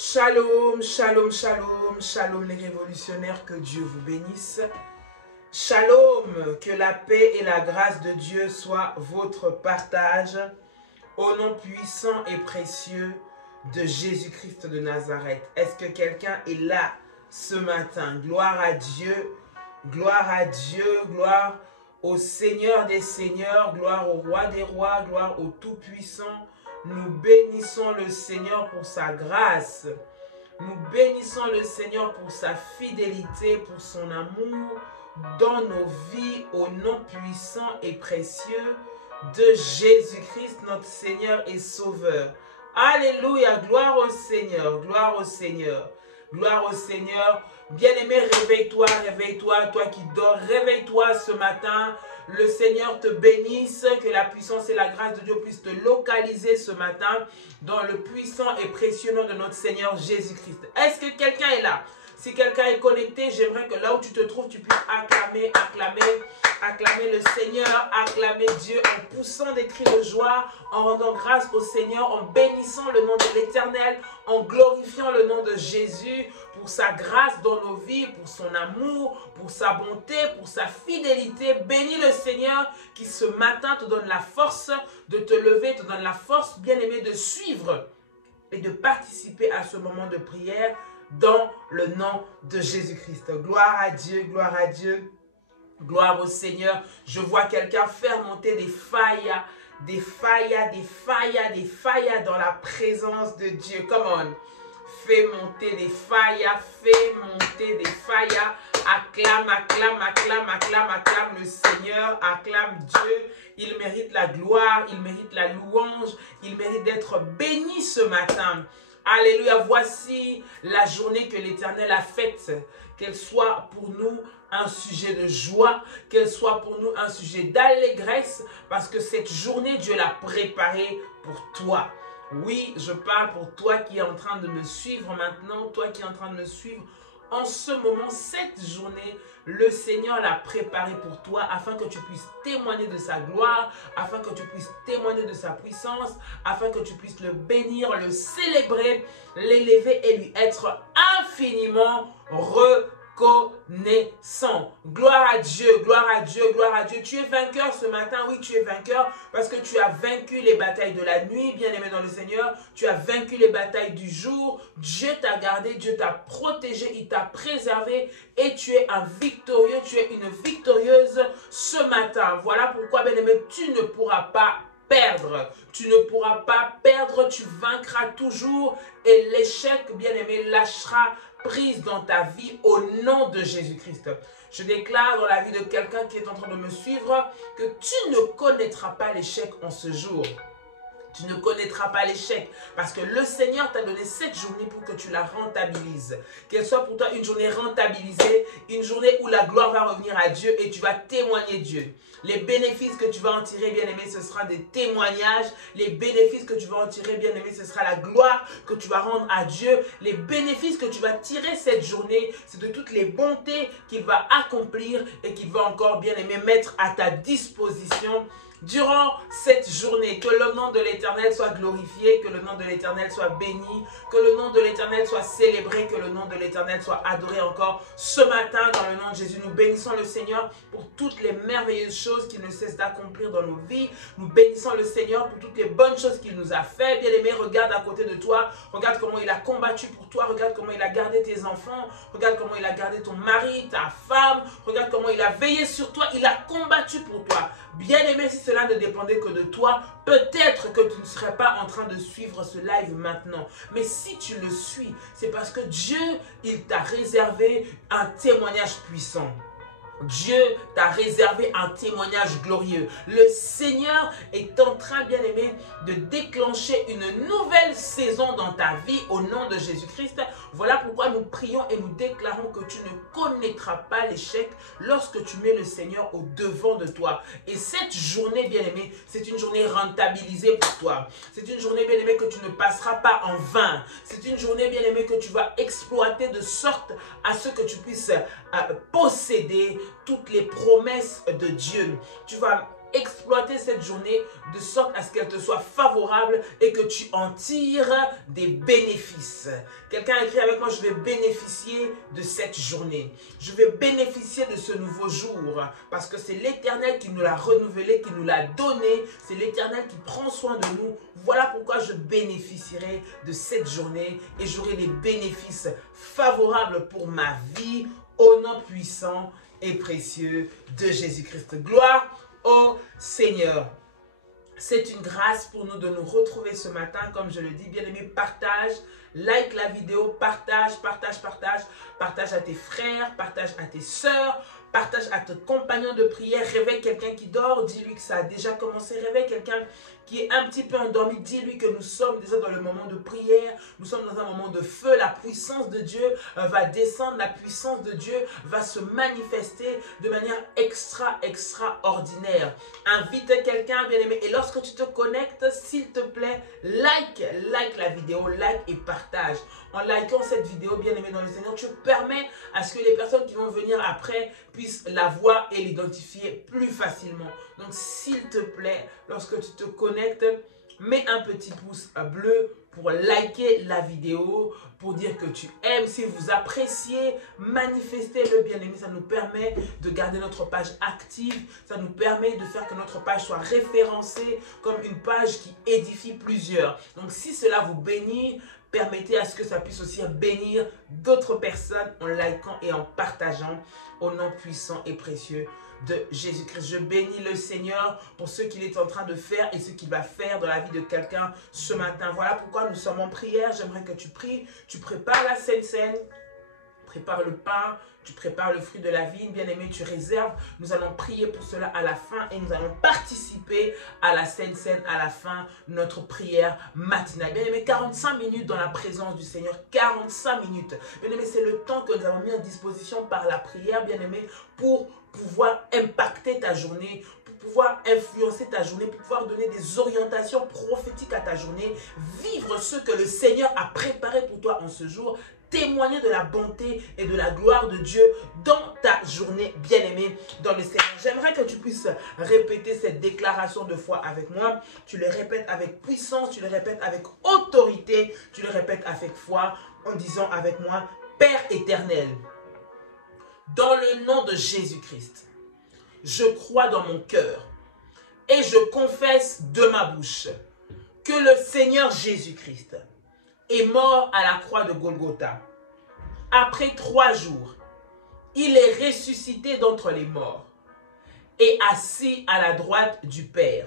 Shalom, shalom, shalom, shalom les révolutionnaires, que Dieu vous bénisse. Shalom, que la paix et la grâce de Dieu soient votre partage. Au nom puissant et précieux de Jésus-Christ de Nazareth. Est-ce que quelqu'un est là ce matin? Gloire à Dieu, gloire au Seigneur des Seigneurs, gloire au Roi des Rois, gloire au Tout-Puissant. Nous bénissons le Seigneur pour sa grâce. Nous bénissons le Seigneur pour sa fidélité, pour son amour dans nos vies, au nom puissant et précieux de Jésus-Christ, notre Seigneur et Sauveur. Alléluia, gloire au Seigneur, gloire au Seigneur, gloire au Seigneur. Bien-aimé, réveille-toi, réveille-toi, toi qui dors, réveille-toi ce matin. Le Seigneur te bénisse, que la puissance et la grâce de Dieu puissent te localiser ce matin dans le puissant et précieux nom de notre Seigneur Jésus-Christ. Est-ce que quelqu'un est là? Si quelqu'un est connecté, j'aimerais que là où tu te trouves, tu puisses acclamer, acclamer le Seigneur, acclamer Dieu en poussant des cris de joie, en rendant grâce au Seigneur, en bénissant le nom de l'Éternel, en glorifiant le nom de Jésus pour sa grâce dans nos vies, pour son amour, pour sa bonté, pour sa fidélité. Bénis le Seigneur qui ce matin te donne la force de te lever, te donne la force, bien-aimé, de suivre et de participer à ce moment de prière dans le nom de Jésus-Christ. Gloire à Dieu, gloire à Dieu, gloire au Seigneur. Je vois quelqu'un faire monter des failles, des failles dans la présence de Dieu. Come on. Fais monter des failles, fais monter des failles. Acclame, acclame, acclame, acclame, acclame le Seigneur, acclame Dieu. Il mérite la gloire, il mérite la louange, il mérite d'être béni ce matin. Alléluia, voici la journée que l'Éternel a faite, qu'elle soit pour nous un sujet de joie, qu'elle soit pour nous un sujet d'allégresse, parce que cette journée, Dieu l'a préparée pour toi. Oui, je parle pour toi qui est en train de me suivre maintenant, toi qui est en train de me suivre en ce moment. Cette journée, le Seigneur l'a préparée pour toi afin que tu puisses témoigner de sa gloire, afin que tu puisses témoigner de sa puissance, afin que tu puisses le bénir, le célébrer, l'élever et lui être infiniment reconnaissant. Gloire à Dieu, gloire à Dieu, gloire à Dieu. Tu es vainqueur ce matin, oui, tu es vainqueur parce que tu as vaincu les batailles de la nuit, bien-aimé dans le Seigneur. Tu as vaincu les batailles du jour. Dieu t'a gardé, Dieu t'a protégé, il t'a préservé et tu es un victorieux, tu es une victorieuse ce matin. Voilà pourquoi, bien-aimé, tu ne pourras pas perdre. Tu ne pourras pas perdre, tu vaincras toujours et l'échec, bien-aimé, lâchera prise dans ta vie au nom de Jésus-Christ. Je déclare dans la vie de quelqu'un qui est en train de me suivre que tu ne connaîtras pas l'échec en ce jour. Tu ne connaîtras pas l'échec parce que le Seigneur t'a donné cette journée pour que tu la rentabilises. Qu'elle soit pour toi une journée rentabilisée, une journée où la gloire va revenir à Dieu et tu vas témoigner Dieu. Les bénéfices que tu vas en tirer, bien-aimé, ce sera des témoignages. Les bénéfices que tu vas en tirer, bien-aimé, ce sera la gloire que tu vas rendre à Dieu. Les bénéfices que tu vas tirer cette journée, c'est de toutes les bontés qu'il va accomplir et qu'il va encore, bien-aimé, mettre à ta disposition durant cette journée. Que le nom de l'Éternel soit glorifié, que le nom de l'Éternel soit béni, que le nom de l'Éternel soit célébré, que le nom de l'Éternel soit adoré encore ce matin dans le nom de Jésus. Nous bénissons le Seigneur pour toutes les merveilleuses choses qu'il ne cesse d'accomplir dans nos vies. Nous bénissons le Seigneur pour toutes les bonnes choses qu'il nous a fait. Bien-aimé, regarde à côté de toi, regarde comment il a combattu pour toi, regarde comment il a gardé tes enfants, regarde comment il a gardé ton mari, ta femme, regarde comment il a veillé sur toi, il a combattu pour toi. Bien-aimé, si cela ne dépendait que de toi, peut-être que tu ne serais pas en train de suivre ce live maintenant. Mais si tu le suis, c'est parce que Dieu, il t'a réservé un témoignage puissant. Dieu t'a réservé un témoignage glorieux. Le Seigneur est en train, bien aimé, de déclencher une nouvelle saison dans ta vie au nom de Jésus-Christ. Voilà pourquoi nous prions et nous déclarons que tu ne connaîtras pas l'échec lorsque tu mets le Seigneur au devant de toi. Et cette journée, bien aimé, c'est une journée rentabilisée pour toi. C'est une journée, bien aimé, que tu ne passeras pas en vain. C'est une journée, bien aimé, que tu vas exploiter de sorte à ce que tu puisses posséder toutes les promesses de Dieu. Tu vas exploiter cette journée de sorte à ce qu'elle te soit favorable et que tu en tires des bénéfices. Quelqu'un écrit avec moi, je vais bénéficier de cette journée. Je vais bénéficier de ce nouveau jour parce que c'est l'Éternel qui nous l'a renouvelé, qui nous l'a donné. C'est l'Éternel qui prend soin de nous. Voilà pourquoi je bénéficierai de cette journée et j'aurai des bénéfices favorables pour ma vie au nom puissant et précieux de Jésus-Christ. Gloire au Seigneur. C'est une grâce pour nous de nous retrouver ce matin. Comme je le dis, bien-aimé, partage, like la vidéo, partage à tes frères, partage à tes sœurs, partage à tes compagnons de prière. Réveille quelqu'un qui dort, dis-lui que ça a déjà commencé. Réveille quelqu'un qui est un petit peu endormi, dis-lui que nous sommes déjà dans le moment de prière, nous sommes dans un moment de feu. La puissance de Dieu va descendre, la puissance de Dieu va se manifester de manière extraordinaire. Invite quelqu'un, bien-aimé, et lorsque tu te connectes, s'il te plaît, like la vidéo, like et partage. En likant cette vidéo, bien-aimé dans le Seigneur, tu permets à ce que les personnes qui vont venir après puissent la voir et l'identifier plus facilement. Donc, s'il te plaît, lorsque tu te connectes, mets un petit pouce bleu pour liker la vidéo, pour dire que tu aimes. Si vous appréciez, manifestez-le, bien-aimé. Ça nous permet de garder notre page active. Ça nous permet de faire que notre page soit référencée comme une page qui édifie plusieurs. Donc, si cela vous bénit, permettez à ce que ça puisse aussi bénir d'autres personnes en likant et en partageant au nom puissant et précieux de Jésus-Christ. Je bénis le Seigneur pour ce qu'il est en train de faire et ce qu'il va faire dans la vie de quelqu'un ce matin. Voilà pourquoi nous sommes en prière. J'aimerais que tu pries, tu prépares la Sainte Seine, prépare le pain, tu prépares le fruit de la vigne, bien-aimé, tu réserves. Nous allons prier pour cela à la fin et nous allons participer à la Sainte Seine à la fin de notre prière matinale. Bien-aimé, 45 minutes dans la présence du Seigneur, 45 minutes. Bien-aimé, c'est le temps que nous avons mis à disposition par la prière, bien-aimé, pour pouvoir impacter ta journée, pour pouvoir influencer ta journée, pour pouvoir donner des orientations prophétiques à ta journée, vivre ce que le Seigneur a préparé pour toi en ce jour, témoigner de la bonté et de la gloire de Dieu dans ta journée, bien-aimée dans le Seigneur. J'aimerais que tu puisses répéter cette déclaration de foi avec moi. Tu le répètes avec puissance, tu le répètes avec autorité, tu le répètes avec foi en disant avec moi: Père éternel, dans le nom de Jésus-Christ, je crois dans mon cœur et je confesse de ma bouche que le Seigneur Jésus-Christ est mort à la croix de Golgotha. Après 3 jours, il est ressuscité d'entre les morts et assis à la droite du Père.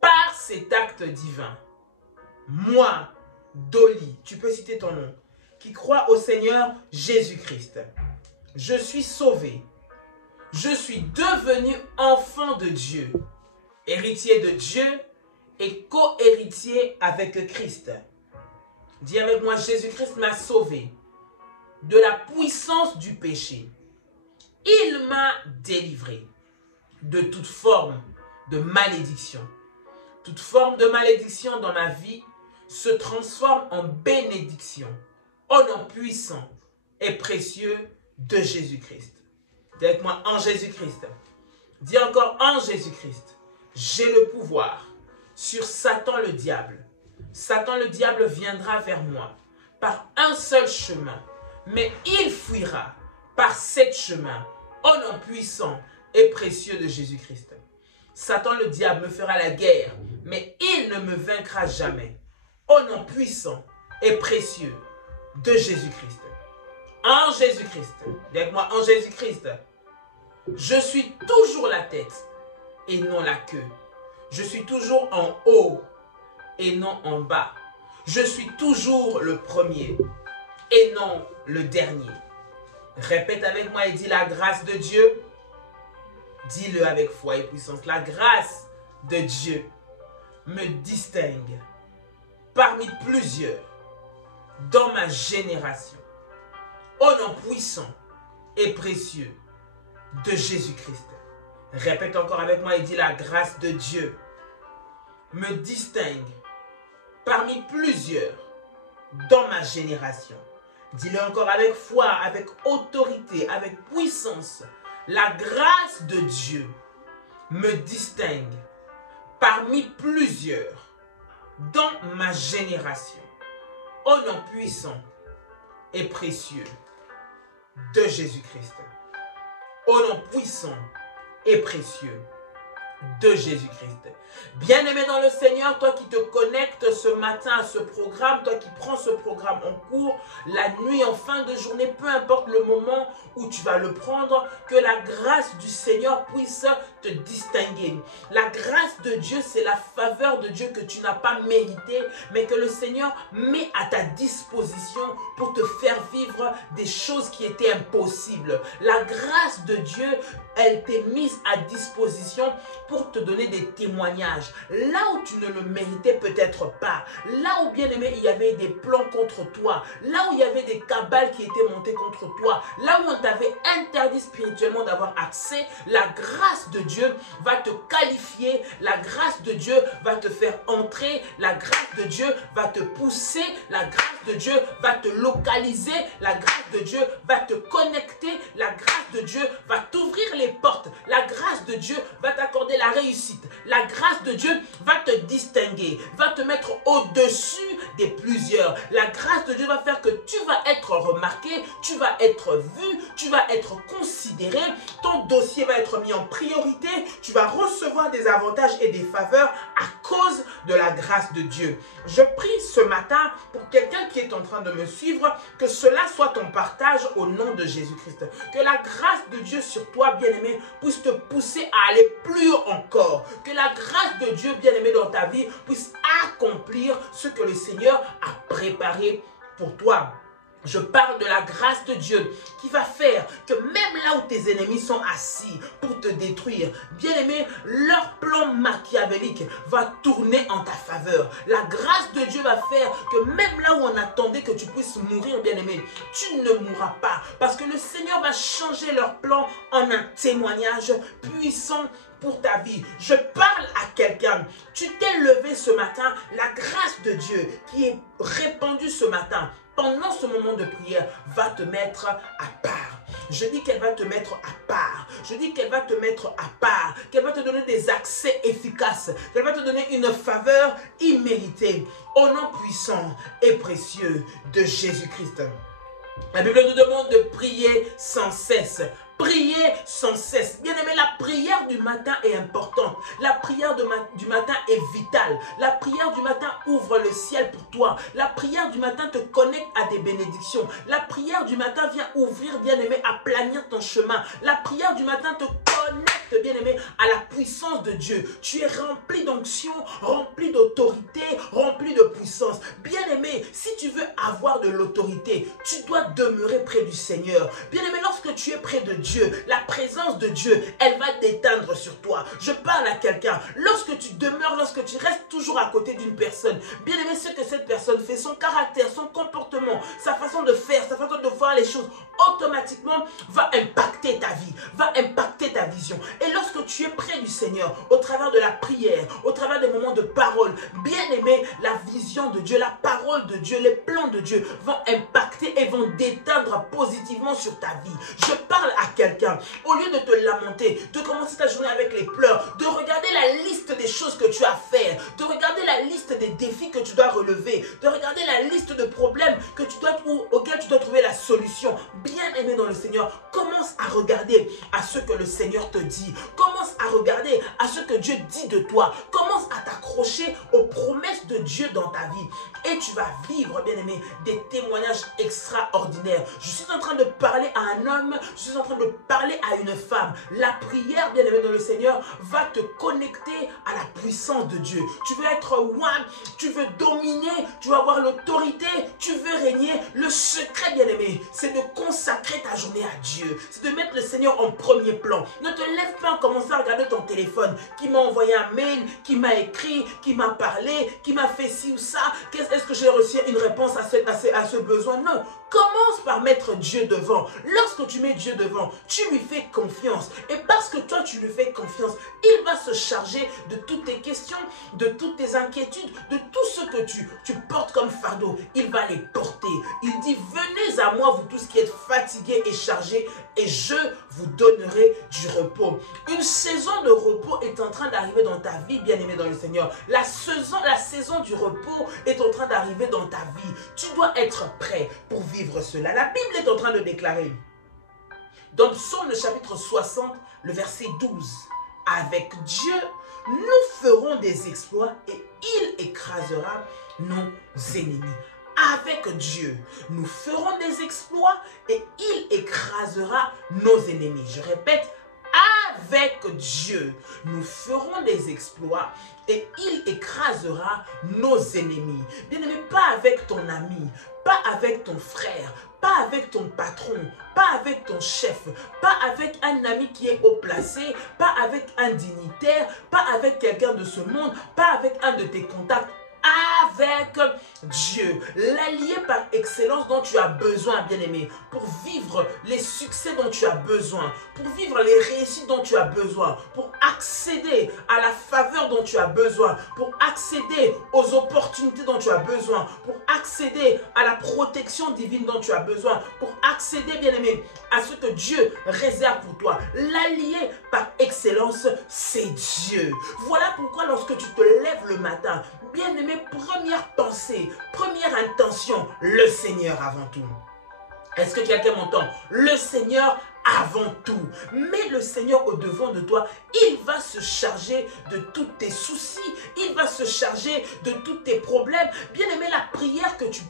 Par cet acte divin, moi, Dolly, tu peux citer ton nom, qui crois au Seigneur Jésus-Christ, je suis sauvé, je suis devenu enfant de Dieu, héritier de Dieu et co-héritier avec Christ. Dis avec moi: Jésus-Christ m'a sauvé de la puissance du péché. Il m'a délivré de toute forme de malédiction. Toute forme de malédiction dans ma vie se transforme en bénédiction au nom puissant et précieux de Jésus-Christ. Dis avec moi: en Jésus-Christ. Dis encore: en Jésus-Christ, j'ai le pouvoir sur Satan le diable. Satan le diable viendra vers moi par un seul chemin, mais il fuira par 7 chemins au nom puissant et précieux de Jésus-Christ. Satan le diable me fera la guerre, mais il ne me vaincra jamais au nom puissant et précieux de Jésus-Christ. En Jésus-Christ, dis avec moi: en Jésus-Christ, je suis toujours la tête et non la queue. Je suis toujours en haut et non en bas. Je suis toujours le premier et non le dernier. Répète avec moi et dis: la grâce de Dieu. Dis-le avec foi et puissance. La grâce de Dieu me distingue parmi plusieurs dans ma génération. Au nom puissant et précieux de Jésus-Christ. Répète encore avec moi et dis: la grâce de Dieu me distingue parmi plusieurs dans ma génération. Dis-le encore avec foi, avec autorité, avec puissance. La grâce de Dieu me distingue parmi plusieurs dans ma génération, au nom puissant et précieux de Jésus-Christ. Au nom puissant et précieux de Jésus-Christ. Bien-aimé dans le Seigneur, toi qui te connectes ce matin à ce programme, toi qui prends ce programme en cours, la nuit, en fin de journée, peu importe le moment où tu vas le prendre, que la grâce du Seigneur puisse te distinguer. La grâce de Dieu, c'est la faveur de Dieu que tu n'as pas méritée, mais que le Seigneur met à ta disposition pour te faire vivre des choses qui étaient impossibles. La grâce de Dieu, elle t'est mise à disposition pour te donner des témoignages. Là où tu ne le méritais peut-être pas, là où, bien aimé, il y avait des plans contre toi, là où il y avait des cabales qui étaient montées contre toi, là où on t'avait interdit spirituellement d'avoir accès, la grâce de Dieu va te qualifier, la grâce de Dieu va te faire entrer, la grâce de Dieu va te pousser, la grâce de Dieu va te localiser, la grâce de Dieu va te connecter, la grâce de Dieu va t'ouvrir les portes, la grâce de Dieu va t'accorder la réussite, la grâce de Dieu va te distinguer, va te mettre au-dessus des plusieurs. La grâce de Dieu va faire que tu vas être remarqué, tu vas être vu, tu vas être considéré, ton dossier va être mis en priorité, tu vas recevoir des avantages et des faveurs à cause de la grâce de Dieu. Je prie ce matin pour quelqu'un qui est en train de me suivre, que cela soit ton partage au nom de Jésus-Christ. Que la grâce de Dieu sur toi, bien-aimé, puisse te pousser à aller plus haut encore. Que la grâce de Dieu, bien-aimé, dans ta vie, puisse accomplir ce que le Seigneur a préparé pour toi. Je parle de la grâce de Dieu qui va faire que même là où tes ennemis sont assis pour te détruire, bien-aimé, leur plan machiavélique va tourner en ta faveur. La grâce de Dieu va faire que même là où on attendait que tu puisses mourir, bien-aimé, tu ne mourras pas. Parce que le Seigneur va changer leur plan en un témoignage puissant pour ta vie. Je parle à quelqu'un. Tu t'es levé ce matin. La grâce de Dieu qui est répandue ce matin pendant ce moment de prière va te mettre à part. Je dis qu'elle va te mettre à part. Je dis qu'elle va te mettre à part. Qu'elle va te donner des accès efficaces. Qu'elle va te donner une faveur imméritée. Au nom puissant et précieux de Jésus-Christ. La Bible nous demande de prier sans cesse. Priez sans cesse. Bien-aimé, la prière du matin est importante. La prière du matin est vitale. La prière du matin ouvre le ciel pour toi. La prière du matin te connecte à des bénédictions. La prière du matin vient ouvrir, bien-aimé, aplanir ton chemin. La prière du matin te connecte, bien-aimé, à la puissance de Dieu. Tu es rempli d'onction, rempli d'autorité, rempli de puissance. Bien-aimé, si tu veux avoir de l'autorité, tu dois demeurer près du Seigneur. Bien-aimé, lorsque tu es près de Dieu, la présence de Dieu, elle va t'éteindre sur toi. Je parle à quelqu'un. Lorsque tu demeures, lorsque tu restes toujours à côté d'une personne, bien aimé, ce que cette personne fait, son caractère, son comportement, sa façon de faire, sa façon de voir les choses, automatiquement va impacter ta vie, va impacter ta vision. Et lorsque tu es près du Seigneur, au travers de la prière, au travers des moments de parole, bien aimé, la vision de Dieu, la parole de Dieu, les plans de Dieu vont impacter et vont déteindre positivement sur ta vie. Je parle à quelqu'un, au lieu de te lamenter, de commencer ta journée avec les pleurs, de regarder la liste des choses que tu as à faire, de regarder la liste des défis que tu dois relever, de regarder la liste de problèmes auxquels tu dois trouver la solution. Bien aimé dans le Seigneur, commence à regarder à ce que le Seigneur te dit. Commence à regarder à ce que Dieu dit de toi. Commence à t'accrocher aux promesses de Dieu dans ta vie. Et tu vas vivre, bien aimé, des témoignages extraordinaires. Je suis en train de parler à un homme, je suis en train de parler à une femme. La prière, bien aimé dans le Seigneur, va te connecter à la puissance de Dieu. Tu veux être one, tu veux dominer, tu veux avoir l'autorité, tu veux régner. Le secret, bien aimé, c'est de consacrer ta journée à Dieu. C'est de mettre le Seigneur en premier plan. Ne te lève pas en commençant à regarder ton téléphone. Qui m'a envoyé un mail, qui m'a écrit, qui m'a parlé, qui m'a fait ci ou ça. Est-ce que j'ai reçu une réponse à ce besoin? Non. Commence par mettre Dieu devant. Lorsque tu mets Dieu devant, tu lui fais confiance. Et parce que toi, tu lui fais confiance, il va se charger de toutes tes questions, de toutes tes inquiétudes, de tout ce que tu portes comme fardeau. Il va les porter. Il dit, venez à moi, vous tous qui êtes fatigués et chargés, et je vous donnerai du repos. Une saison de repos est en train d'arriver dans ta vie, bien-aimé dans le Seigneur. La saison du repos est en train d'arriver dans ta vie. Tu dois être prêt pour vivre cela. La Bible est en train de déclarer, dans le psaume le chapitre 60, le verset 12, « Avec Dieu, nous ferons des exploits et il écrasera nos ennemis. » Avec Dieu, nous ferons des exploits et il écrasera nos ennemis. Je répète, avec Dieu, nous ferons des exploits et il écrasera nos ennemis. Bien-aimé, pas avec ton ami, pas avec ton frère, pas avec ton patron, pas avec ton chef, pas avec un ami qui est haut placé, pas avec un dignitaire, pas avec quelqu'un de ce monde, pas avec un de tes contacts. Avec Dieu, l'allié par excellence dont tu as besoin, bien-aimé, pour vivre les succès dont tu as besoin, pour vivre les réussites dont tu as besoin, pour accéder à la faveur dont tu as besoin, pour accéder aux opportunités dont tu as besoin, pour accéder à la protection divine dont tu as besoin, pour accéder, bien-aimé, à ce que Dieu réserve pour toi. L'allié par excellence, c'est Dieu. Voilà pourquoi lorsque tu te lèves le matin, bien-aimé, première pensée, première intention, le Seigneur avant tout. Est-ce que quelqu'un m'entend? Le Seigneur avant tout. Mets le Seigneur au devant de toi. Il va se charger de tous tes soucis. Il va se charger de tous tes problèmes. Bien-aimé, la prière que tu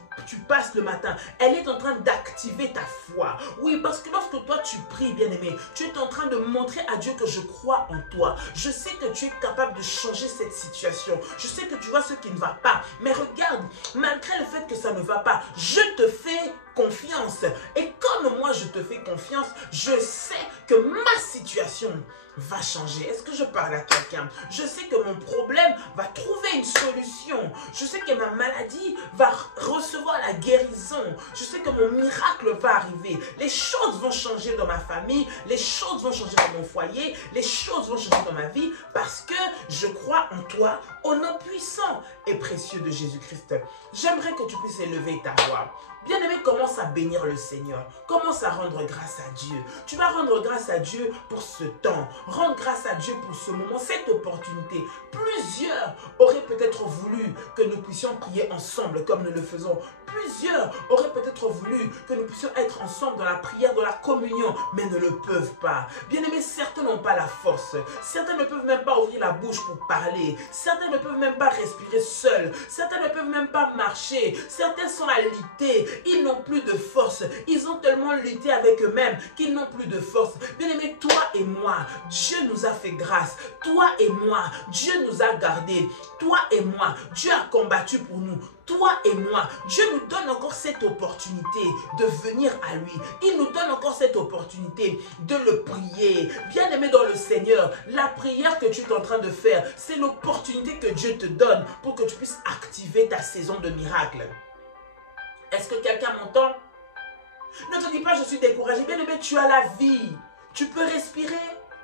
passes le matin, elle est en train d'activer ta foi. Oui, parce que lorsque toi tu pries, bien-aimé, tu es en train de montrer à Dieu que je crois en toi. Je sais que tu es capable de changer cette situation. Je sais que tu vois ce qui ne va pas. Mais regarde, malgré le fait que ça ne va pas, je te fais confiance. Et comme moi je te fais confiance, je sais que ma situation va changer. Est-ce que je parle à quelqu'un? Je sais que mon problème va trouver une solution. Je sais que ma maladie va recevoir la guérison. Je sais que mon miracle va arriver. Les choses vont changer dans ma famille. Les choses vont changer dans mon foyer. Les choses vont changer dans ma vie parce que je crois en toi, au nom puissant et précieux de Jésus-Christ. J'aimerais que tu puisses élever ta voix. Bien-aimé, commence à bénir le Seigneur. Commence à rendre grâce à Dieu. Tu vas rendre grâce à Dieu pour ce temps. Rends grâce à Dieu pour ce moment, cette opportunité. Plusieurs auraient peut-être voulu que nous puissions prier ensemble comme nous le faisons. Plusieurs auraient peut-être voulu que nous puissions être ensemble dans la prière, dans la communion, mais ne le peuvent pas. Bien-aimés, certains n'ont pas la force. Certains ne peuvent même pas ouvrir la bouche pour parler. Certains ne peuvent même pas respirer seuls. Certains ne peuvent même pas marcher. Certains sont alités. Ils n'ont plus de force. Ils ont tellement lutté avec eux-mêmes qu'ils n'ont plus de force. Bien-aimés, toi et moi, Dieu nous a fait grâce. Toi et moi, Dieu nous a gardés. Toi et moi, Dieu a combattu pour nous. Toi et moi, Dieu nous donne encore cette opportunité de venir à lui. Il nous donne encore cette opportunité de le prier. Bien-aimé dans le Seigneur, la prière que tu es en train de faire, c'est l'opportunité que Dieu te donne pour que tu puisses activer ta saison de miracle. Est-ce que quelqu'un m'entend? Ne te dis pas je suis découragé. Bien-aimé, tu as la vie. Tu peux respirer,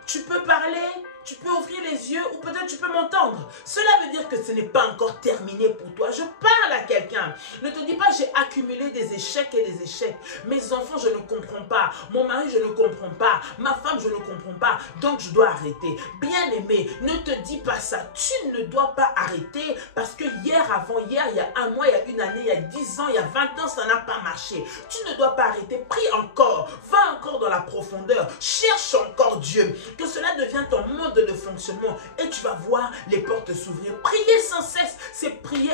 tu peux parler, tu peux ouvrir les yeux ou peut-être tu peux m'entendre. Cela veut dire que ce n'est pas encore terminé pour toi. Je parle à quelqu'un. Ne te dis pas j'ai accumulé des échecs et des échecs. Mes enfants, je ne comprends pas. Mon mari, je ne comprends pas. Ma femme, je ne comprends pas. Donc, je dois arrêter. Bien-aimé, ne te dis pas ça. Tu ne dois pas arrêter parce que hier, avant-hier, il y a un mois, il y a une année, il y a 10 ans, il y a 20 ans, ça n'a pas marché. Tu ne dois pas arrêter. Prie encore. Va encore dans la profondeur. Cherche encore Dieu. Que cela devienne ton mode de fonctionnement et tu vas voir les portes s'ouvrir. Prier sans cesse, c'est prier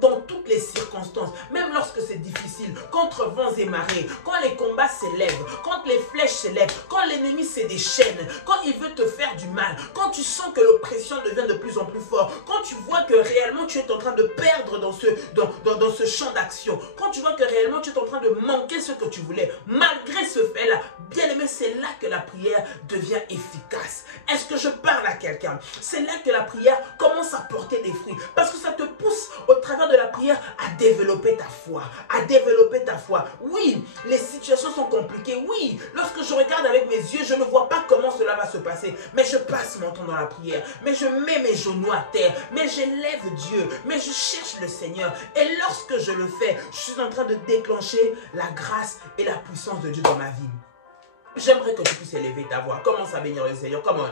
dans toutes les circonstances, même lorsque c'est difficile, contre vents et marées, quand les combats s'élèvent, quand les flèches s'élèvent, quand l'ennemi se déchaîne, quand il veut te faire du mal, quand tu sens que l'oppression devient de plus en plus forte, quand tu vois que réellement tu es en train de perdre dans ce champ d'action, quand tu vois que réellement tu es en train de manquer ce que tu voulais, malgré ce fait-là, bien aimé, c'est là que la prière devient efficace. Est-ce que je parle à quelqu'un? C'est là que la prière commence à porter des fruits, parce que ça te pousse au travers de la prière à développer ta foi, à développer ta foi. Oui, les situations sont compliquées. Oui, lorsque je regarde avec mes yeux, je ne vois pas comment cela va se passer. Mais je passe mon temps dans la prière. Mais je mets mes genoux à terre. Mais j'élève Dieu. Mais je cherche le Seigneur. Et lorsque je le fais, je suis en train de déclencher la grâce et la puissance de Dieu dans ma vie. J'aimerais que tu puisses élever ta voix. Commence à bénir le Seigneur. Commence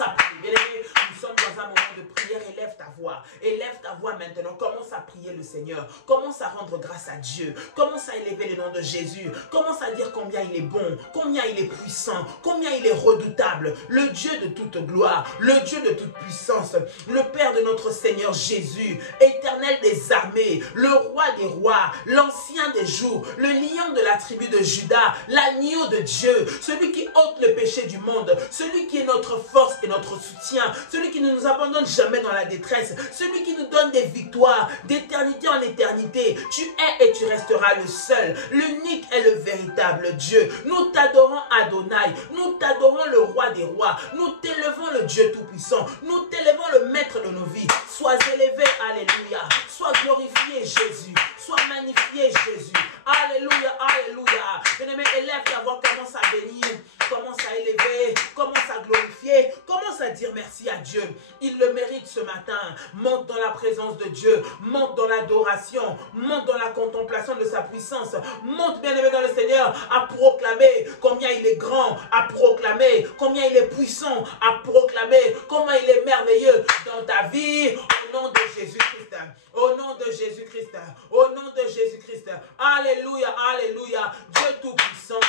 à prier. Bien-aimé, nous sommes dans un moment de prière. Élève ta voix. Élève ta voix maintenant. Commence à prier le Seigneur. Commence à rendre grâce à Dieu. Commence à élever le nom de Jésus. Commence à dire combien il est bon, combien il est puissant, combien il est redoutable. Le Dieu de toute gloire, le Dieu de toute puissance, le Père de notre Seigneur Jésus, éternel des armées, le roi des rois, l'ancien des jours, le lion de la tribu de Juda, l'agneau de Dieu, celui qui ôte le péché du monde, celui qui est notre force et notre soutien, celui qui ne nous abandonne jamais dans la détresse, celui qui nous donne des victoires d'éternité en éternité. Tu es et tu resteras le seul, l'unique et le véritable Dieu. Nous t'adorons Adonai, nous t'adorons le roi des rois, nous t'élevons le Dieu tout-puissant, nous t'élevons le maître de nos vies. Sois élevé, alléluia, sois glorifié Jésus, sois magnifié Jésus, alléluia, alléluia. Bien-aimé, élève ta voix, commence à bénir, commence à élever, commence à glorifier, commence à dire merci à Dieu. Il le mérite ce matin. Monte dans la présence de Dieu, monte dans l'adoration, monte dans la contemplation de sa puissance, monte bien-aimé dans le Seigneur à proclamer combien il est grand, à proclamer combien il est puissant, à proclamer combien il est merveilleux dans ta vie, au nom de Jésus-Christ, au nom de Jésus-Christ, au nom de Jésus-Christ. Alléluia, alléluia. Dieu tout-puissant,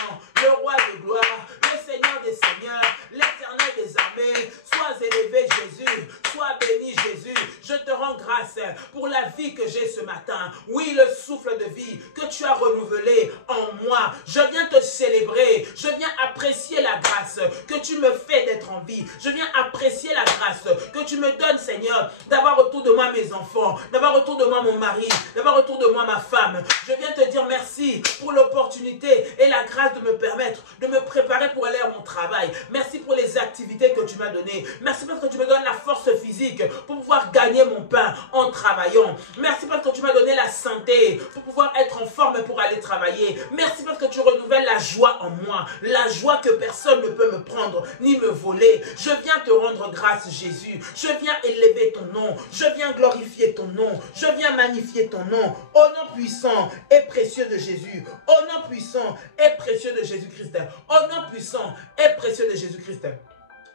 le roi de gloire, le Seigneur des seigneurs, l'éternel des armées. Sois élevé Jésus, sois béni Jésus. Je te rends grâce pour la vie que j'ai ce matin. Oui, le souffle de vie que tu as renouvelé en moi. Je viens te célébrer, je viens apprécier la grâce que tu me fais d'être en vie. Je viens apprécier la grâce que tu me donnes, Seigneur, d'avoir autour de moi mes enfants, d'avoir autour de moi mon mari, d'avoir autour de moi ma femme. Je viens te dire merci pour l'opportunité et la grâce de me permettre de me préparer pour aller à mon travail. Merci pour les activités que tu m'as données. Merci parce que tu me donnes la force physique pour pouvoir gagner mon pain en travaillant. Merci parce que tu m'as donné la santé pour pouvoir être en forme pour aller travailler. Merci parce que tu renouvelles la joie en moi, la joie que personne ne peut me prendre ni me voler. Je viens te rendre grâce Jésus. Je viens élever ton nom. Je viens glorifier ton nom. Je viens magnifier ton nom. Au nom puissant et précieux de Jésus. Au nom puissant et précieux de Jésus-Christ. Au nom puissant et précieux de Jésus-Christ.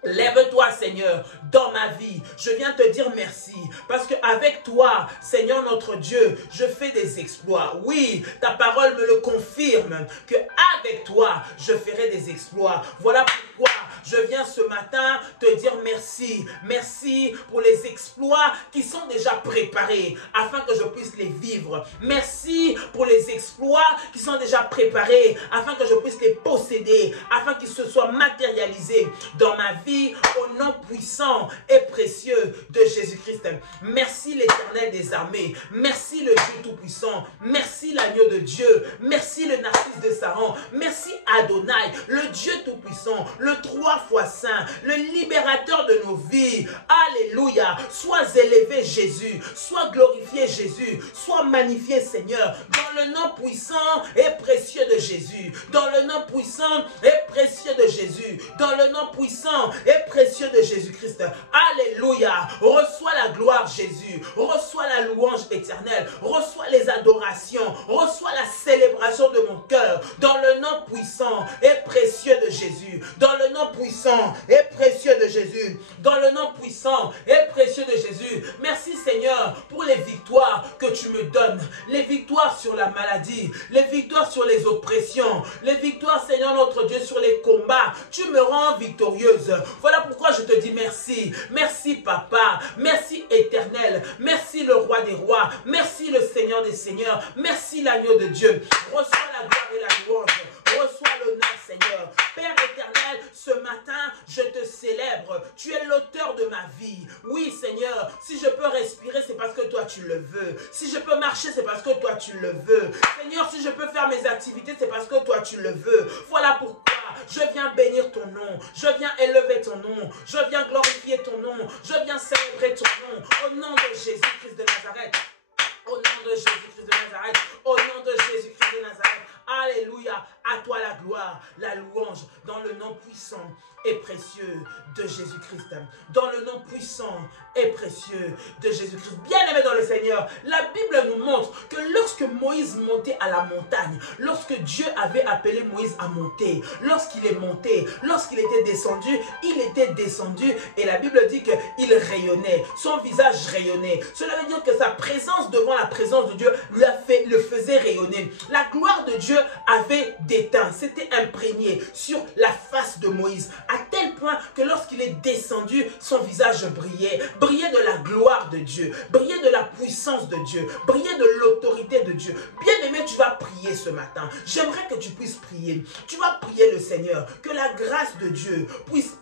Lève-toi, Seigneur, dans ma vie. Je viens te dire merci. Parce qu'avec toi, Seigneur notre Dieu, je fais des exploits. Oui, ta parole me le confirme. Qu'avec toi, je ferai des exploits. Voilà pourquoi je viens ce matin te dire merci. Merci pour les exploits qui sont déjà préparés afin que je puisse les vivre. Merci pour les exploits qui sont déjà préparés afin que je puisse les posséder, afin qu'ils se soient matérialisés dans ma vie au nom puissant et précieux de Jésus-Christ. Merci l'Éternel des armées. Merci le Dieu tout-puissant. Merci l'agneau de Dieu. Merci le Narcisse de Saran. Merci Adonai, le Dieu tout-puissant, le 3 fois saint, le libérateur de nos vies. Alléluia. Sois élevé Jésus. Sois glorifié Jésus. Sois magnifié Seigneur. Dans le nom puissant et précieux de Jésus. Dans le nom puissant et précieux de Jésus. Dans le nom puissant et précieux de Jésus-Christ. Alléluia. Reçois la gloire Jésus. Reçois la louange éternelle. Reçois les adorations. Reçois la célébration de mon cœur. Dans le nom puissant et précieux de Jésus. Dans le nom puissant et précieux de Jésus. Dans le nom puissant et précieux de Jésus. Merci Seigneur pour les victoires que tu me donnes. Les victoires sur la maladie. Les victoires sur les oppressions. Les victoires Seigneur notre Dieu sur les combats. Tu me rends victorieuse. Voilà pourquoi je te dis merci. Merci Papa. Merci Éternel. Merci le Roi des Rois. Merci le Seigneur des Seigneurs. Merci l'agneau de Dieu. Reçois la gloire et la louange. Reçois l'honneur Seigneur. Père éternel, ce matin, je te célèbre. Tu es l'auteur de ma vie. Oui Seigneur, si je peux respirer, c'est parce que toi tu le veux. Si je peux marcher, c'est parce que toi tu le veux. Seigneur, si je peux faire mes activités, c'est parce que toi tu le veux. Voilà pourquoi je viens bénir ton nom. Je viens élever ton nom. Je viens glorifier ton nom. Je viens célébrer ton nom. Au nom de Jésus-Christ de Nazareth. Au nom de Jésus-Christ de Nazareth, au nom de Jésus-Christ de Nazareth, alléluia, à toi la gloire, la louange, dans le nom puissant et précieux de Jésus-Christ. Dans le nom puissant et précieux de Jésus-Christ. Bien-aimé dans le Seigneur, la Bible nous montre que lorsque Moïse montait à la montagne, lorsque Dieu avait appelé Moïse à monter, lorsqu'il est monté, lorsqu'il était descendu, et la Bible dit qu'il rayonnait, son visage rayonnait. Cela veut dire que sa présence devant la présence de Dieu le faisait rayonner. La gloire de Dieu avait déteint, s'était imprégné sur la face de Moïse, à tel point que lorsqu'il est descendu, son visage brillait de la gloire de Dieu, brillait de la puissance de Dieu, brillait de l'autorité de Dieu. Bien-aimé, tu vas prier ce matin. J'aimerais que tu puisses prier. Tu vas prier le Seigneur, que la grâce de Dieu puisse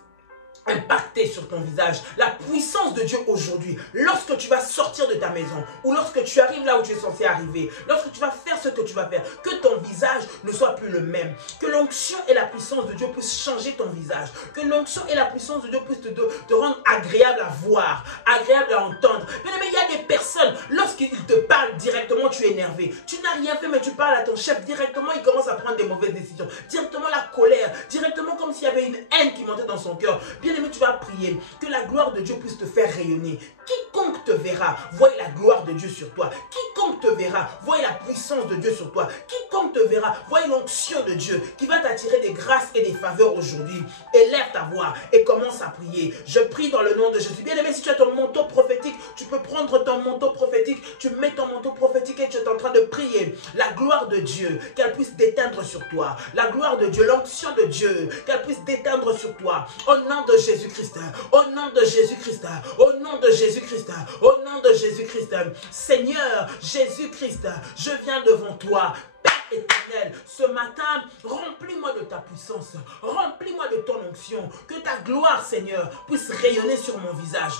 impacter sur ton visage, la puissance de Dieu aujourd'hui, lorsque tu vas sortir de ta maison, ou lorsque tu arrives là où tu es censé arriver, lorsque tu vas faire ce que tu vas faire, que ton visage ne soit plus le même, que l'onction et la puissance de Dieu puissent changer ton visage, que l'onction et la puissance de Dieu puissent te rendre agréable à voir, agréable à entendre. Mais il y a des personnes, lorsqu'ils te parlent directement, tu es énervé, tu n'as rien fait mais tu parles à ton chef, directement il commence à prendre des mauvaises décisions, directement la colère, directement comme s'il y avait une haine qui montait dans son cœur. Bien aimé, tu vas prier que la gloire de Dieu puisse te faire rayonner. Quiconque te verra, voit la gloire de Dieu sur toi. Quiconque te verra, voit la puissance de Dieu sur toi. Quiconque te verra, voit l'onction de Dieu qui va t'attirer des grâces et des faveurs aujourd'hui. Élève ta voix et commence à prier. Je prie dans le nom de Jésus. Bien aimé, si tu as ton manteau prophétique, tu peux prendre ton manteau prophétique, tu mets ton manteau prophétique et tu es en train de prier. La gloire de Dieu, qu'elle puisse déteindre sur toi. La gloire de Dieu, l'onction de Dieu, qu'elle puisse déteindre sur toi. Au nom de Jésus-Christ, au nom de Jésus-Christ, au nom de Jésus-Christ, au nom de Jésus-Christ. Seigneur Jésus-Christ, je viens devant toi. Éternel, ce matin, remplis-moi de ta puissance, remplis-moi de ton onction, que ta gloire, Seigneur, puisse rayonner sur mon visage,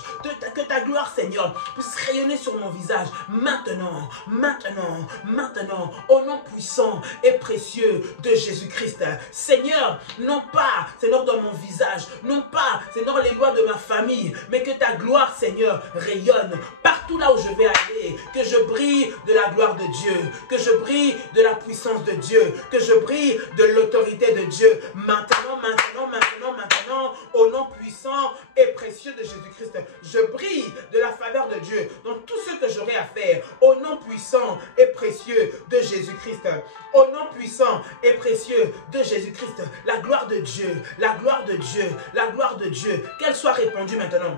que ta gloire, Seigneur, puisse rayonner sur mon visage, maintenant, maintenant, maintenant, au nom puissant et précieux de Jésus-Christ. Seigneur, non pas, Seigneur, dans mon visage, non pas, Seigneur, les lois de ma famille, mais que ta gloire, Seigneur, rayonne partout là où je vais aller, que je brille de la gloire de Dieu, que je brille de la puissance de Dieu, que je brille de l'autorité de Dieu, maintenant, maintenant, maintenant, maintenant, au nom puissant et précieux de Jésus-Christ. Je brille de la faveur de Dieu dans tout ce que j'aurai à faire, au nom puissant et précieux de Jésus-Christ. Au nom puissant et précieux de Jésus-Christ, la gloire de Dieu, la gloire de Dieu, la gloire de Dieu, qu'elle soit répandue maintenant.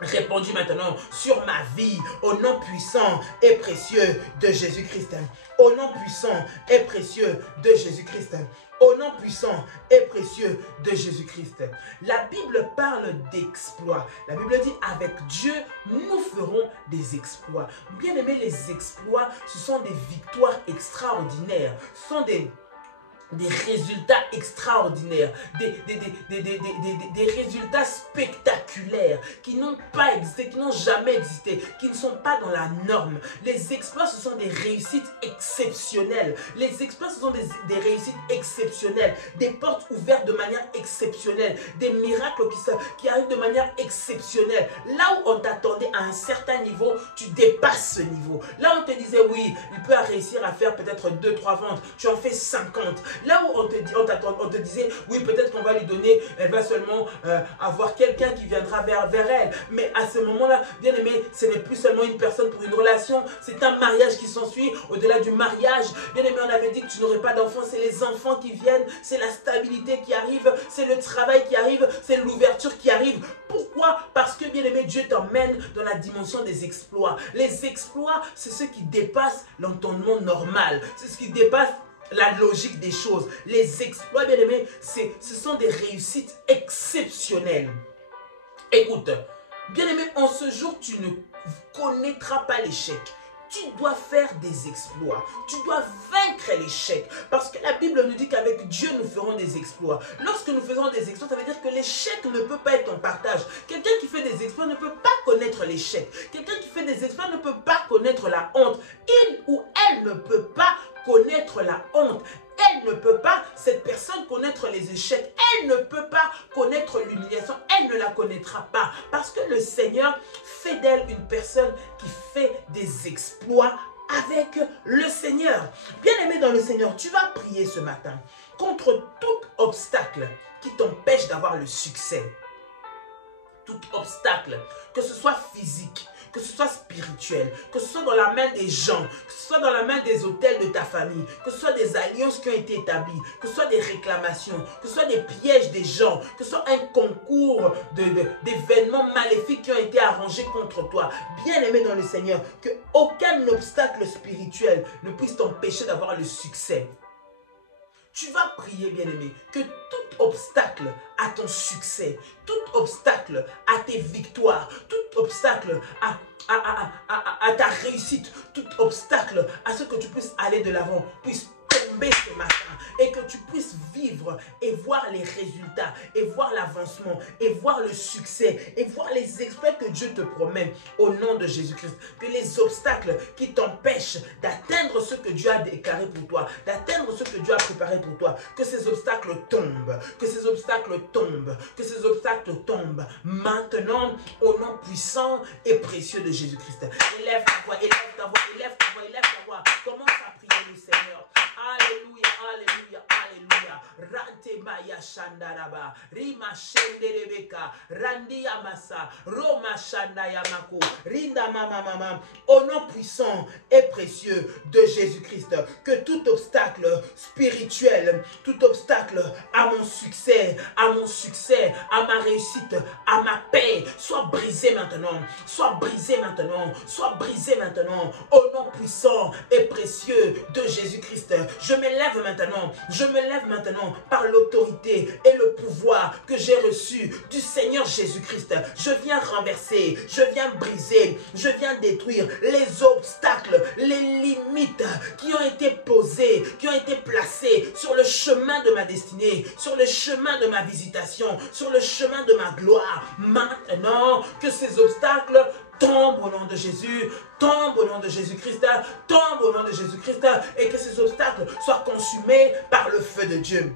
Répandu maintenant sur ma vie, au nom puissant et précieux de Jésus-Christ. Au nom puissant et précieux de Jésus-Christ. Au nom puissant et précieux de Jésus-Christ. La Bible parle d'exploits. La Bible dit, avec Dieu, nous ferons des exploits. Bien aimé, les exploits, ce sont des victoires extraordinaires. Ce sont des résultats extraordinaires, des résultats spectaculaires qui n'ont pas existé, qui n'ont jamais existé, qui ne sont pas dans la norme. Les exploits, ce sont des réussites exceptionnelles. Les exploits, ce sont des réussites exceptionnelles, des portes ouvertes de manière exceptionnelle, des miracles qui arrivent de manière exceptionnelle. Là où on t'attendait à un certain niveau, tu dépasses ce niveau. Là où on te disait, oui, il peut réussir à faire peut-être 2-3 ventes, tu en fais 50. Là où on te disait, oui, peut-être qu'on va lui donner, elle va seulement avoir quelqu'un qui viendra vers elle. Mais à ce moment-là, bien aimé, ce n'est plus seulement une personne pour une relation, c'est un mariage qui s'ensuit. Au-delà du mariage, bien aimé, on avait dit que tu n'aurais pas d'enfants, c'est les enfants qui viennent, c'est la stabilité qui arrive, c'est le travail qui arrive, c'est l'ouverture qui arrive. Pourquoi? Parce que, bien aimé, Dieu t'emmène dans la dimension des exploits. Les exploits, c'est ce qui dépasse l'entendement normal, c'est ce qui dépasse la logique des choses. Les exploits, bien aimés, ce sont des réussites exceptionnelles. Écoute, bien aimé, en ce jour, tu ne connaîtras pas l'échec. Tu dois faire des exploits. Tu dois vaincre l'échec. Parce que la Bible nous dit qu'avec Dieu, nous ferons des exploits. Lorsque nous faisons des exploits, ça veut dire que l'échec ne peut pas être ton partage. Quelqu'un qui fait des exploits ne peut pas connaître l'échec. Quelqu'un qui fait des exploits ne peut pas connaître la honte. Il ou elle ne peut pas connaître la honte. Elle ne peut pas, cette personne, connaître les échecs. Elle ne peut pas connaître l'humiliation. Elle ne la connaîtra pas. Parce que le Seigneur Fais d'elle une personne qui fait des exploits avec le Seigneur. Bien-aimé dans le Seigneur, tu vas prier ce matin contre tout obstacle qui t'empêche d'avoir le succès. Tout obstacle, que ce soit physique, que ce soit spirituel, que ce soit dans la main des gens, que ce soit dans la main des hôtels de ta famille, que ce soit des alliances qui ont été établies, que ce soit des réclamations, que ce soit des pièges des gens, que ce soit un concours d'événements maléfiques qui ont été arrangés contre toi. Bien-aimé dans le Seigneur, que aucun obstacle spirituel ne puisse t'empêcher d'avoir le succès. Tu vas prier, bien-aimé, que tout obstacle à ton succès, tout obstacle à tes victoires, tout obstacle à ta réussite, tout obstacle à ce que tu puisses aller de l'avant, puisse tomber ce matin et que tu puisses vivre et voir les résultats et voir l'avancement et voir le succès et voir les exploits que Dieu te promet au nom de Jésus-Christ. Que les obstacles qui t'empêchent d'atteindre ce que Dieu a déclaré pour toi, d'atteindre ce que Dieu a préparé pour toi, que ces obstacles tombent, que ces obstacles tombent, que ces obstacles tombent maintenant au nom puissant et précieux de Jésus-Christ. Élève ta voix, élève ta voix, élève ta voix, élève ta voix. Commence à prier le Seigneur. Alléluia, alléluia, alléluia. Rante maya shandaraba, rima shenderebeka, randi amasa, roma shandayamako, rinda mama mama. Au nom puissant et précieux de Jésus-Christ, que tout obstacle spirituel, tout obstacle à mon succès, à ma réussite, à ma paix, soit brisé maintenant, soit brisé maintenant, soit brisé maintenant. Au nom puissant et précieux de Jésus-Christ, je me lève maintenant par l'autorité et le pouvoir que j'ai reçu du Seigneur Jésus-Christ. Je viens renverser, je viens briser, je viens détruire les obstacles, les limites qui ont été posées, qui ont été placées sur le chemin de ma destinée, sur le chemin de ma visitation, sur le chemin de ma gloire. Maintenant que ces obstacles tombe au nom de Jésus, tombe au nom de Jésus-Christ, tombe au nom de Jésus-Christ, et que ces obstacles soient consumés par le feu de Dieu.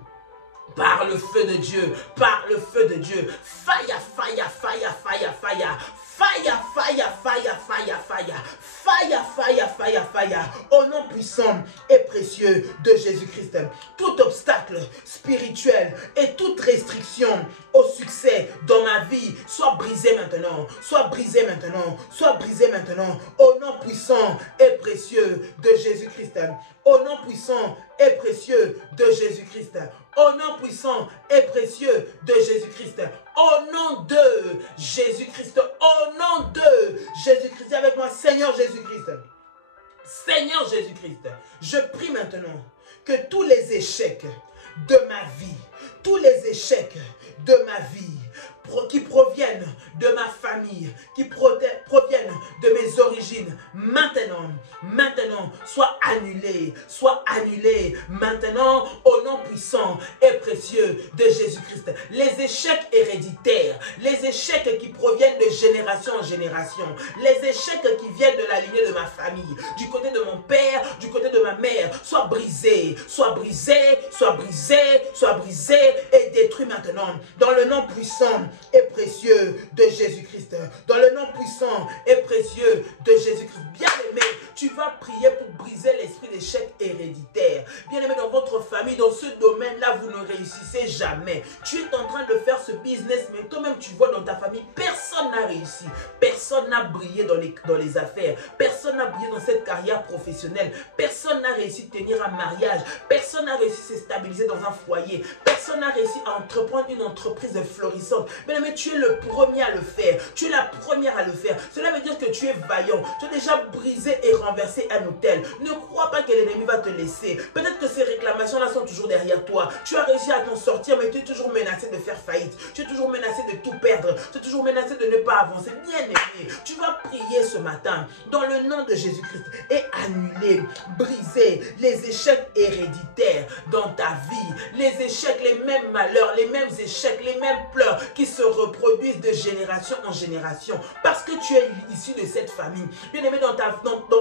Par le feu de Dieu, par le feu de Dieu. Fire, fire, fire, fire, fire. Fire, fire, fire, fire, fire. Fire, fire, fire, fire. Au nom puissant et précieux de Jésus-Christ. Tout obstacle spirituel et toute restriction au succès dans ma vie soit brisé maintenant. Soit brisé maintenant. Soit brisé maintenant. Au nom puissant et précieux de Jésus-Christ. Au nom puissant et précieux de Jésus-Christ. Au nom puissant et précieux de Jésus-Christ. Au nom de Jésus-Christ. Au nom de Jésus-Christ. Avec moi, Seigneur Jésus-Christ. Seigneur Jésus-Christ. Je prie maintenant que tous les échecs de ma vie, tous les échecs de ma vie, qui proviennent de ma famille, qui proviennent de mes origines, maintenant, soient annulés, maintenant, au nom puissant et précieux de Jésus-Christ. Les échecs héréditaires, les échecs qui proviennent de génération en génération, les échecs qui viennent de la lignée de ma famille, du côté de mon père, du côté de ma mère, soient brisés, soient brisés, soient brisés, soient brisés et détruits maintenant, dans le nom puissant et précieux de Jésus-Christ. Dans le nom puissant et précieux de Jésus-Christ. Bien-aimé, tu vas prier pour briser l'esprit d'échec héréditaire. Bien-aimé, dans votre famille, dans ce domaine-là, vous ne réussissez jamais. Tu es en train de faire ce business, mais toi-même, tu vois dans ta famille, personne n'a réussi. Personne n'a brillé dans les affaires. Personne n'a brillé dans cette carrière professionnelle. Personne n'a réussi à tenir un mariage. Personne n'a réussi à se stabiliser dans un foyer. Personne n'a réussi à entreprendre une entreprise florissante. Bien-aimé, tu es le premier à le faire. Tu es la première à le faire. Cela veut dire que tu es vaillant. Tu as déjà brisé et renversé un hôtel. Ne crois pas que l'ennemi va te laisser. Peut-être que ces réclamations-là sont toujours derrière toi. Tu as réussi à t'en sortir, mais tu es toujours menacé de faire faillite. Tu es toujours menacé de tout perdre. Tu es toujours menacé de ne pas avancer. Bien-aimé, tu vas prier ce matin dans le nom de Jésus-Christ et annuler, briser les échecs héréditaires dans ta vie. Les échecs, les mêmes malheurs, les mêmes échecs, les mêmes pleurs qui se reproduisent de génération en génération. Parce que tu es issu de cette famille. Bien-aimé, dans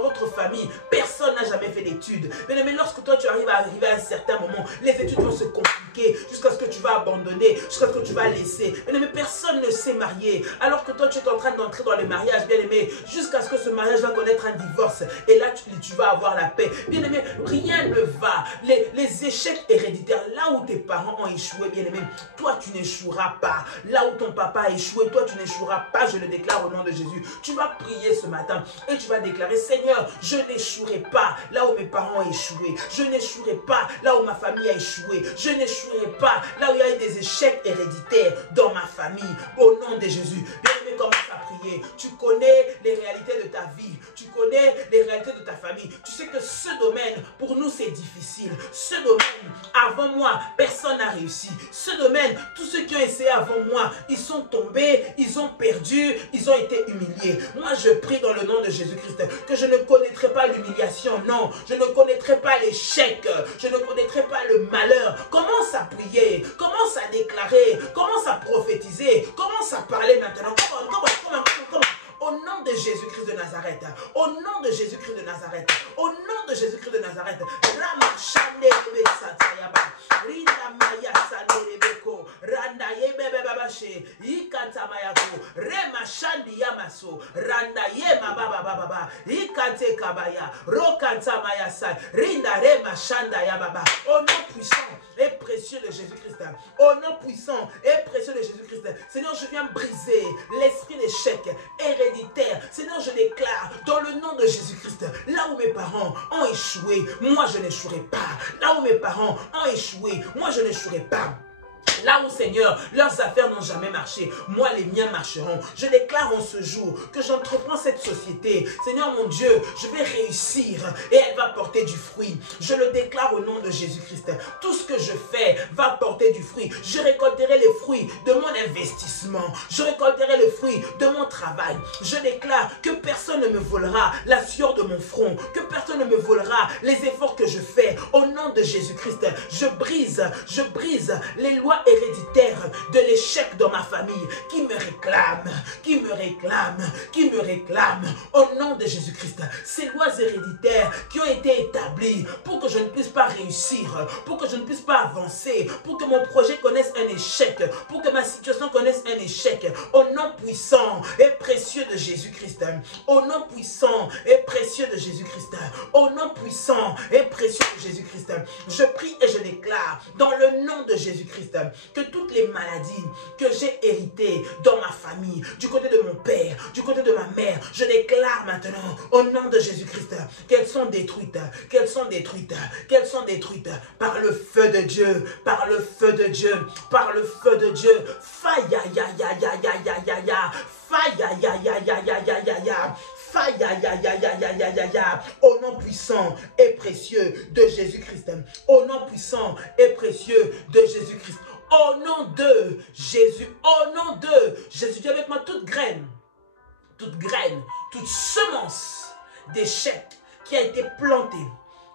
votre famille, personne n'a jamais fait d'études. Bien-aimé, lorsque toi tu arrives à un certain certains moments, les études vont se compliquer jusqu'à ce que tu vas abandonner, jusqu'à ce que tu vas laisser. Bien-aimé, personne ne s'est marié, alors que toi tu es en train d'entrer dans le mariage, bien-aimé, jusqu'à ce que ce mariage va connaître un divorce. Et là, tu vas avoir la paix. Bien-aimé, rien ne va. Les échecs héréditaires, là où tes parents ont échoué, bien-aimé, toi tu n'échoueras pas. Là où ton papa a échoué, toi tu n'échoueras pas. Je le déclare au nom de Jésus. Tu vas prier ce matin et tu vas déclarer, Seigneur, je n'échouerai pas là où mes parents ont échoué. Je n'échouerai pas là où ma famille a échoué. Je n'échouerai pas là où il y a eu des échecs héréditaires dans ma famille. Au nom de Jésus. Bien-aimé, commence à prier. Tu connais les réalités de ta vie. Tu connais les réalités de ta famille. Tu sais que ce domaine, pour nous, c'est difficile. Ce domaine, avant moi, personne n'a réussi. Ce domaine, tous ceux qui ont essayé avant moi, ils sont tombés, ils ont perdu, ils ont été humiliés. Moi, je prie dans le nom de Jésus-Christ que je ne connaîtrai pas l'humiliation. Non, je ne connaîtrai pas l'échec. Je ne connaîtrai pas le malheur. Commence à prier. Commence à déclarer. Commence à prophétiser. Commence à parler maintenant. Au nom de Jésus-Christ de Nazareth, au nom de Jésus-Christ de Nazareth, au nom de Jésus-Christ de Nazareth, au nom puissant et précieux de Jésus-Christ, au nom puissant et précieux de Jésus-Christ, Seigneur, je viens briser l'esprit d'échec héréditaire. Seigneur, je déclare dans le nom de Jésus-Christ, là où mes parents ont échoué, moi je n'échouerai pas. Là où mes parents ont échoué, moi je n'échouerai pas. Là où, Seigneur, leurs affaires n'ont jamais marché, moi, les miens marcheront. Je déclare en ce jour que j'entreprends cette société. Seigneur, mon Dieu, je vais réussir et elle va porter du fruit. Je le déclare au nom de Jésus-Christ. Tout ce que je fais va porter du fruit. Je récolterai les fruits de mon investissement. Je récolterai les fruits de mon travail. Je déclare que personne ne me volera la sueur de mon front, que personne ne me volera les efforts que je fais. Au nom de Jésus-Christ, je brise les lois héréditaire de l'échec dans ma famille qui me réclame, au nom de Jésus-Christ. Ces lois héréditaires qui ont été établies pour que je ne puisse pas réussir, pour que je ne puisse pas avancer, pour que mon projet connaisse un échec, pour que ma situation connaisse un échec, au nom puissant et précieux de Jésus-Christ, au nom puissant et précieux de Jésus-Christ, au nom puissant et précieux de Jésus-Christ, je prie et je déclare dans le nom de Jésus-Christ que toutes les maladies que j'ai héritées dans ma famille, du côté de mon père, du côté de ma mère, je déclare maintenant au nom de Jésus-Christ qu'elles sont détruites, par le feu de Dieu, par le feu de Dieu, par le feu de Dieu. Faïa ya ya ya ya ya ya ya, faïa ya ya ya ya ya ya ya. Au nom puissant et précieux de Jésus-Christ, au nom puissant et précieux de Jésus-Christ, au nom de Jésus, au nom de Jésus, dis avec moi toute graine, toute semence d'échec qui a été plantée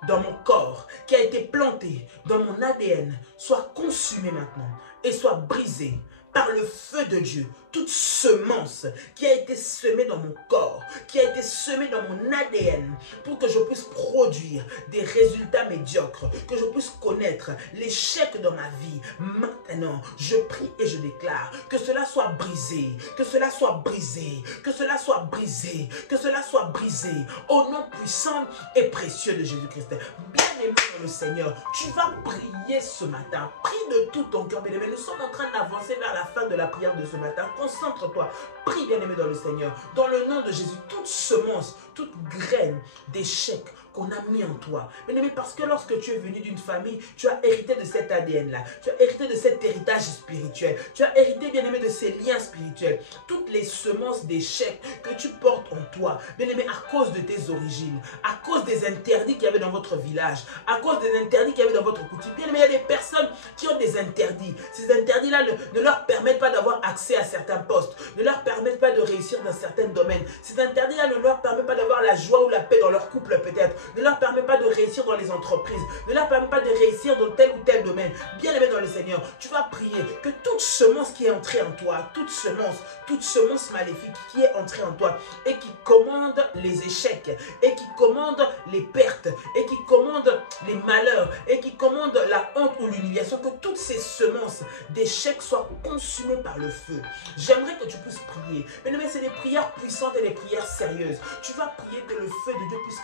dans mon corps, qui a été plantée dans mon ADN, soit consumée maintenant et soit brisée par le feu de Dieu. Toute semence qui a été semée dans mon corps, qui a été semée dans mon ADN, pour que je puisse produire des résultats médiocres, que je puisse connaître l'échec dans ma vie. Maintenant, je prie et je déclare que cela soit brisé, que cela soit brisé, que cela soit brisé, que cela soit brisé, au nom puissant et précieux de Jésus-Christ. Bien-aimé dans le Seigneur, tu vas prier ce matin. Prie de tout ton cœur, bien-aimé. Nous sommes en train d'avancer vers la fin de la prière de ce matin. Concentre-toi, prie bien-aimé dans le Seigneur. Dans le nom de Jésus, toute semence, toute graine d'échec qu'on a mis en toi. Bien-aimé, parce que lorsque tu es venu d'une famille, tu as hérité de cet ADN-là. Tu as hérité de cet héritage spirituel. Tu as hérité, bien-aimé, de ces liens spirituels. Toutes les semences d'échec que tu portes en toi, bien-aimé, à cause de tes origines, à cause des interdits qu'il y avait dans votre village, à cause des interdits qu'il y avait dans votre coutume. Bien-aimé, il y a des personnes qui ont des interdits. Ces interdits-là ne leur permettent pas d'avoir accès à certains postes, ne leur permettent pas de réussir dans certains domaines. Ces interdits-là ne leur permettent pas d'avoir la joie ou la paix dans leur couple peut-être, ne leur permettent pas de réussir dans les entreprises, ne leur permettent pas de réussir dans tel ou tel domaine. Bien aimé dans le Seigneur, tu vas prier que toute semence qui est entrée en toi, toute semence maléfique qui est entrée en toi et qui commande les échecs, et qui commande les pertes, et qui commande les malheurs et qui commande la honte ou l'humiliation, que toutes ces semences d'échecs soient consumées par le feu. J'aimerais que tu puisses prier. Mais c'est des prières puissantes et des prières sérieuses. Tu vas prier que le feu de Dieu puisse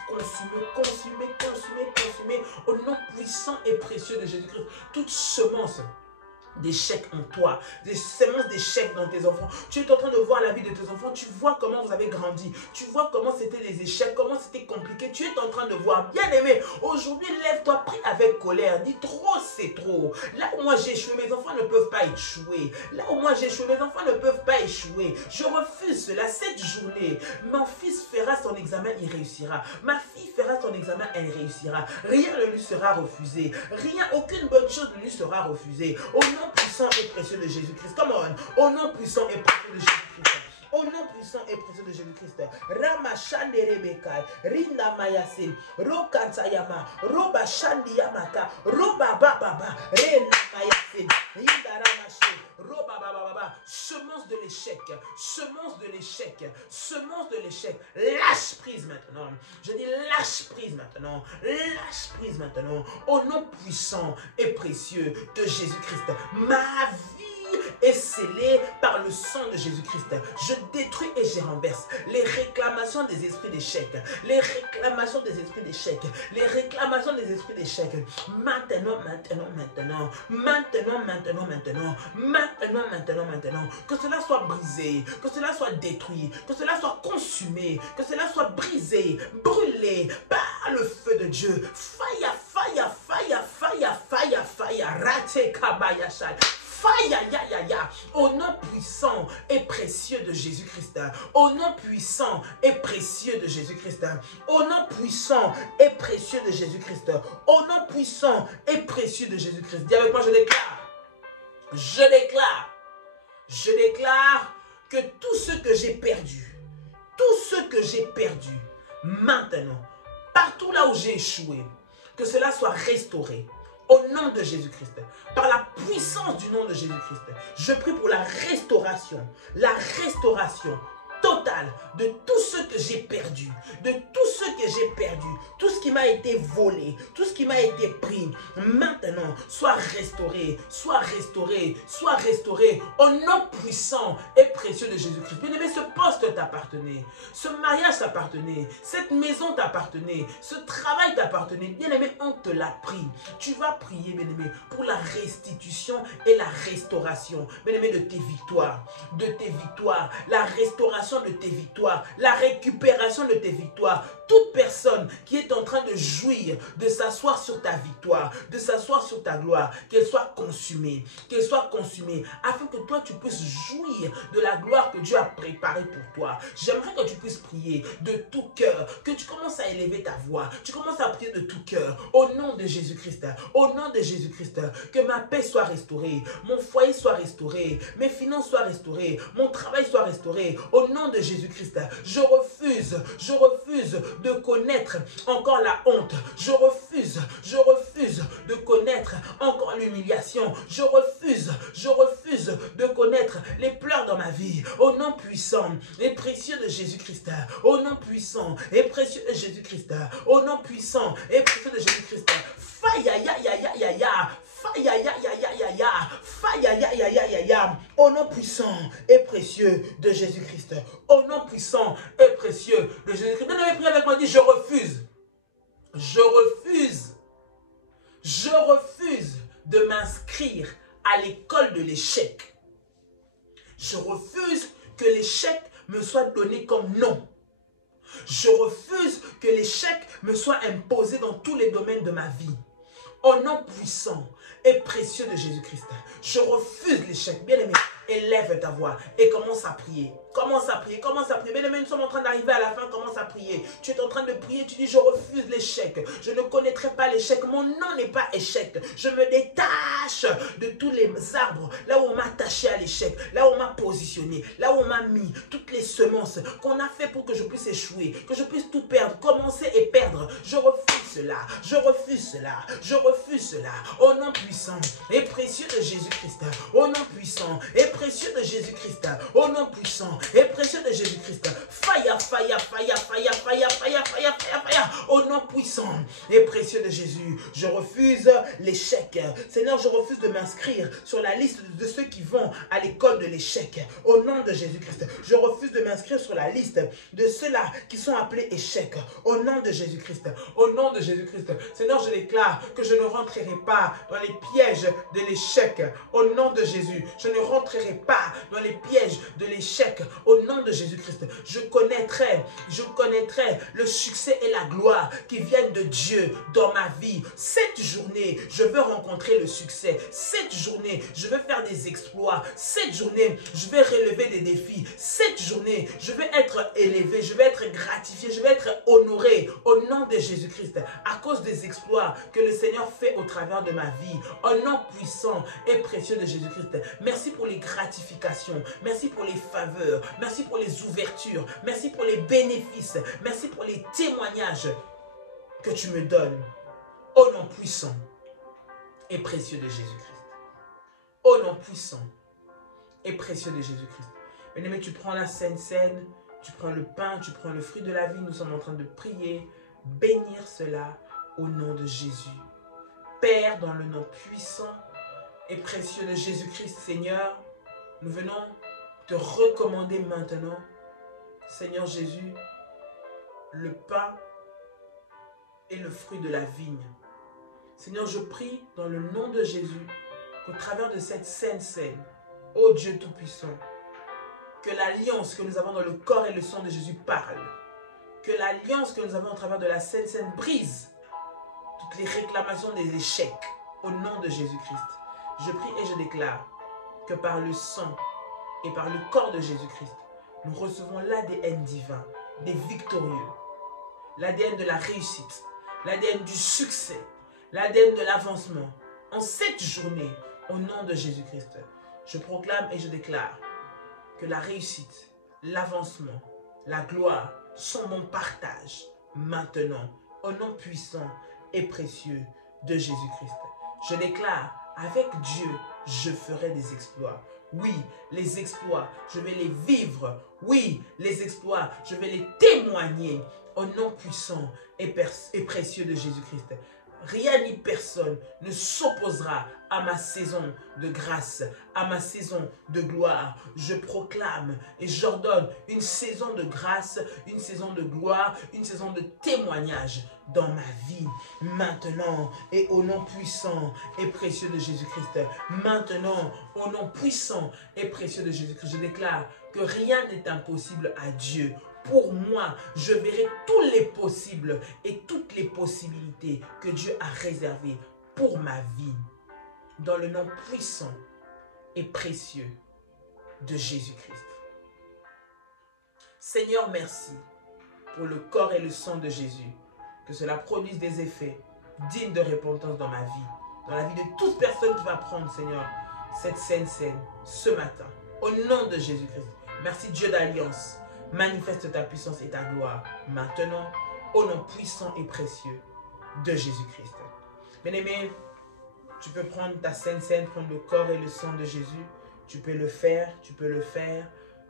consumer au nom puissant et précieux de Jésus-Christ toute semence d'échecs en toi, des semences d'échecs dans tes enfants. Tu es en train de voir la vie de tes enfants, tu vois comment vous avez grandi, tu vois comment c'était des échecs, comment c'était compliqué, tu es en train de voir. Bien-aimé, aujourd'hui, lève-toi, prie avec colère, dis trop, c'est trop. Là où moi j'ai échoué, mes enfants ne peuvent pas échouer. Là où moi j'ai échoué, mes enfants ne peuvent pas échouer. Je refuse cela. Cette journée, mon fils fera son examen, il réussira. Ma fille fera son examen, elle réussira. Rien ne lui sera refusé. Rien, aucune bonne chose ne lui sera refusée. Au nom puissant et précieux de Jésus-Christ. Come on. Au nom puissant et précieux de Jésus-Christ. Au nom puissant et précieux de Jésus-Christ. Ramachande Rebekai, Rinda Mayasin, Rokansayama, Roba Shandi Yamaka, Roba Baba, Rena Mayasin, Rinda Ramaché, Roba Baba, semence de l'échec, semence de l'échec, semence de l'échec. Lâche prise maintenant. Je dis lâche prise maintenant. Lâche prise maintenant. Au nom puissant et précieux de Jésus-Christ. Ma vie est scellée par le sang de Jésus-Christ. Je détruis et je renverse les réclamations des esprits d'échec, les réclamations des esprits d'échec, les réclamations des esprits d'échec. Maintenant. Que cela soit brisé, que cela soit détruit, que cela soit consumé, que cela soit brisé, brûlé par le feu de Dieu. Fire, rate kabayashai. Au nom puissant et précieux de Jésus-Christ. Au nom puissant et précieux de Jésus-Christ. Au nom puissant et précieux de Jésus-Christ. Au nom puissant et précieux de Jésus-Christ. Dis avec moi, je déclare que tout ce que j'ai perdu, maintenant, partout là où j'ai échoué, que cela soit restauré. Au nom de Jésus-Christ, par la puissance du nom de Jésus-Christ, je prie pour la restauration totale de tout ce que j'ai perdu, tout ce qui m'a été volé, tout ce qui m'a été pris. Maintenant, soit restauré, au nom puissant et précieux de Jésus-Christ. Bien-aimé, ce poste t'appartenait, ce mariage t'appartenait, cette maison t'appartenait, ce travail t'appartenait. Bien-aimé, on te l'a pris. Tu vas prier, bien-aimé, pour la restitution et la restauration, bien-aimé, de tes victoires, la restauration de tes victoires, la récupération de tes victoires. Toute personne qui est en train de jouir, de s'asseoir sur ta victoire, de s'asseoir sur ta gloire, qu'elle soit consumée, afin que toi tu puisses jouir de la gloire que Dieu a préparée pour toi. J'aimerais que tu puisses prier de tout cœur, que tu commences à élever ta voix, tu commences à prier de tout cœur, au nom de Jésus-Christ, que ma paix soit restaurée, mon foyer soit restauré, mes finances soient restaurées, mon travail soit restauré, au nom de Jésus-Christ. Je refuse de connaître encore la honte. Je refuse de connaître encore l'humiliation. Je refuse de connaître les pleurs dans ma vie. Au nom puissant et précieux de Jésus-Christ. Au nom puissant et précieux de Jésus-Christ. Au nom puissant et précieux de Jésus-Christ. Au nom puissant et précieux de Jésus-Christ. Au nom puissant et précieux de Jésus-Christ. Bien-aimé, prie avec moi, dis je refuse de m'inscrire à l'école de l'échec. Je refuse que l'échec me soit donné comme nom. Je refuse que l'échec me soit imposé dans tous les domaines de ma vie. Au nom puissant et précieux de Jésus-Christ, je refuse l'échec. Bien-aimé, élève ta voix et commence à prier. Commence à prier. Bien-aimé, nous sommes en train d'arriver à la fin, commence à prier. Tu es en train de prier, tu dis je refuse l'échec. Je ne connaîtrai pas l'échec. Mon nom n'est pas échec. Je me détache de tous les arbres, là où on m'a attaché à l'échec, là où on m'a positionné, là où on m'a mis toutes les semences qu'on a fait pour que je puisse échouer, que je puisse tout perdre, commencer et perdre. Je refuse cela. Au nom puissant et précieux de Jésus-Christ. Au nom puissant et précieux de Jésus-Christ. Au nom puissant et précieux de Jésus-Christ. Fire, fire, fire, fire, fire, fire, fire, fire, fire. Au nom puissant et précieux de Jésus, je refuse l'échec. Seigneur, je refuse de m'inscrire sur la liste de ceux qui vont à l'école de l'échec. Au nom de Jésus-Christ, je refuse de m'inscrire sur la liste de ceux-là qui sont appelés échecs. Au nom de Jésus-Christ, au nom de Jésus-Christ. Seigneur, je déclare que je ne rentrerai pas dans les pièges de l'échec. Au nom de Jésus, je ne rentrerai pas dans les pièges de l'échec. Au nom de Jésus-Christ, je connaîtrai le succès et la gloire qui viennent de Dieu dans ma vie. Cette journée, je veux rencontrer le succès. Cette journée, je veux faire des exploits. Cette journée, je vais relever des défis. Cette journée, je vais être élevé, je vais être gratifié, je vais être honoré au nom de Jésus-Christ à cause des exploits que le Seigneur fait au travers de ma vie. Au nom puissant et précieux de Jésus-Christ. Merci pour les gratifications. Merci pour les faveurs. Merci pour les ouvertures. Merci pour les bénéfices. Merci pour les témoignages que tu me donnes. Au nom puissant et précieux de Jésus-Christ. Au nom puissant et précieux de Jésus-Christ. Bien-aimé, tu prends la Sainte Seine, tu prends le pain, tu prends le fruit de la vie. Nous sommes en train de prier, bénir cela au nom de Jésus. Père, dans le nom puissant et précieux de Jésus-Christ, Seigneur, nous venons te recommander maintenant, Seigneur Jésus, le pain et le fruit de la vigne. Seigneur, je prie dans le nom de Jésus qu'au travers de cette sainte scène, ô Dieu Tout-Puissant, que l'alliance que nous avons dans le corps et le sang de Jésus parle. Que l'alliance que nous avons au travers de la sainte scène brise toutes les réclamations des échecs au nom de Jésus-Christ. Je prie et je déclare que par le sang et par le corps de Jésus-Christ, nous recevons l'ADN divin des victorieux, l'ADN de la réussite, l'ADN du succès, l'ADN de l'avancement. En cette journée, au nom de Jésus-Christ, je proclame et je déclare que la réussite, l'avancement, la gloire sont mon partage maintenant, au nom puissant et précieux de Jésus-Christ. Je déclare, avec Dieu, je ferai des exploits. Oui, les exploits, je vais les vivre. Oui, les exploits, je vais les témoigner au nom puissant et précieux de Jésus-Christ. Rien ni personne ne s'opposera à ma saison de grâce, à ma saison de gloire. Je proclame et j'ordonne une saison de grâce, une saison de gloire, une saison de témoignage dans ma vie, maintenant et au nom puissant et précieux de Jésus-Christ. Maintenant, au nom puissant et précieux de Jésus-Christ, je déclare que rien n'est impossible à Dieu. Pour moi, je verrai tous les possibles et toutes les possibilités que Dieu a réservées pour ma vie. Dans le nom puissant et précieux de Jésus-Christ. Seigneur, merci pour le corps et le sang de Jésus. Que cela produise des effets dignes de repentance dans ma vie. Dans la vie de toute personne qui va prendre, Seigneur, cette sainte scène ce matin. Au nom de Jésus-Christ. Merci Dieu d'alliance. Manifeste ta puissance et ta gloire maintenant, au nom puissant et précieux de Jésus-Christ. Bien-aimé, tu peux prendre ta sainte scène, prendre le corps et le sang de Jésus. Tu peux le faire, tu peux le faire,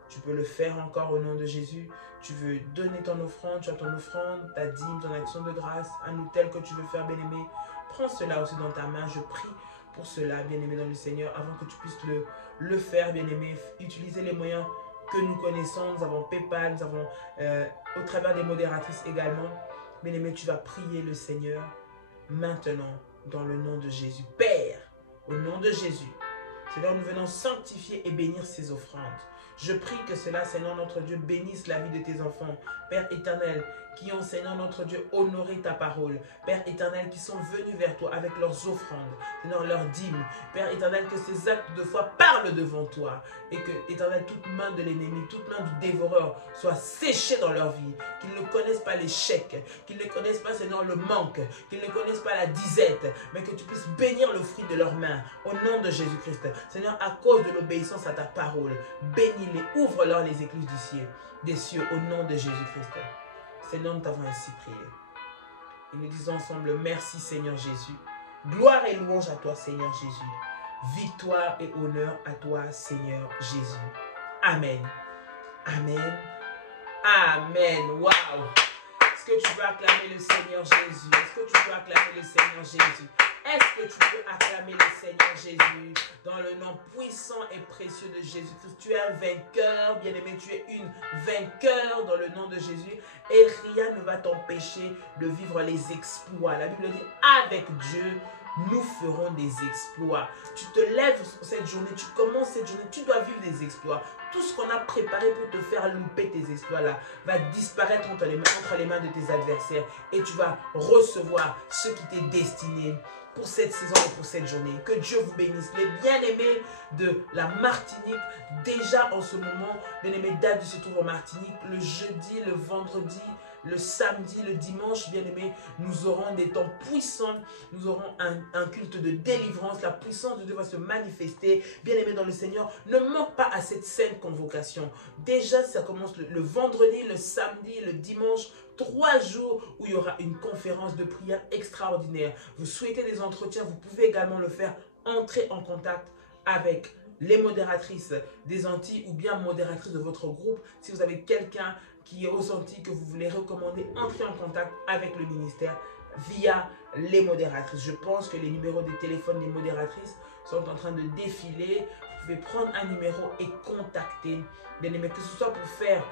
tu peux le faire encore au nom de Jésus. Tu veux donner ton offrande, tu as ton offrande, ta dîme, ton action de grâce, un autel que tu veux faire, bien-aimé. Prends cela aussi dans ta main, je prie pour cela, bien-aimé dans le Seigneur, avant que tu puisses le faire, bien-aimé. Utilisez les moyens que nous connaissons, nous avons PayPal, nous avons au travers des modératrices également. Bien-aimé, tu vas prier le Seigneur maintenant dans le nom de Jésus. Père, au nom de Jésus, Seigneur, nous venons sanctifier et bénir ces offrandes. Je prie que cela, Seigneur notre Dieu, bénisse la vie de tes enfants. Père éternel, qui ont, Seigneur notre Dieu, honoré ta parole. Père éternel, qui sont venus vers toi avec leurs offrandes, Seigneur, leurs dîmes. Père éternel, que ces actes de foi parlent devant toi. Et que, éternel, toute main de l'ennemi, toute main du dévoreur soit séchée dans leur vie. Qu'ils ne connaissent pas l'échec, qu'ils ne connaissent pas, Seigneur, le manque, qu'ils ne connaissent pas la disette, mais que tu puisses bénir le fruit de leurs mains. Au nom de Jésus-Christ. Seigneur, à cause de l'obéissance à ta parole, bénis-les, ouvre-leur les écluses des cieux, au nom de Jésus-Christ. Seigneur, nous t'avons ainsi prié. Et nous disons ensemble, merci Seigneur Jésus. Gloire et louange à toi Seigneur Jésus. Victoire et honneur à toi Seigneur Jésus. Amen. Amen. Amen. Waouh. Est-ce que tu peux acclamer le Seigneur Jésus? Est-ce que tu peux acclamer le Seigneur Jésus? Est-ce que tu peux acclamer le Seigneur Jésus dans le nom puissant et précieux de Jésus-Christ? Tu es un vainqueur, bien-aimé, tu es une vainqueur dans le nom de Jésus et rien ne va t'empêcher de vivre les exploits. La Bible dit, avec Dieu, nous ferons des exploits. Tu te lèves cette journée, tu commences cette journée, tu dois vivre des exploits. Tout ce qu'on a préparé pour te faire louper tes exploits-là va disparaître entre les mains de tes adversaires et tu vas recevoir ce qui t'est destiné pour cette saison et pour cette journée. Que Dieu vous bénisse. Les bien-aimés de la Martinique, déjà en ce moment, bien-aimés, Daddy se trouve en Martinique, le jeudi, le vendredi, le samedi, le dimanche, bien-aimés, nous aurons des temps puissants, nous aurons un culte de délivrance, la puissance de Dieu va se manifester, bien-aimés dans le Seigneur. Ne manque pas à cette sainte convocation. Déjà, ça commence le vendredi, le samedi, le dimanche, 3 jours où il y aura une conférence de prière extraordinaire. Vous souhaitez des entretiens, vous pouvez également le faire. Entrez en contact avec les modératrices des Antilles ou bien modératrices de votre groupe. Si vous avez quelqu'un qui est aux Antilles que vous voulez recommander, entrez en contact avec le ministère via les modératrices. Je pense que les numéros de téléphone des modératrices sont en train de défiler. Vous pouvez prendre un numéro et contacter, bien aimé, que ce soit pour faire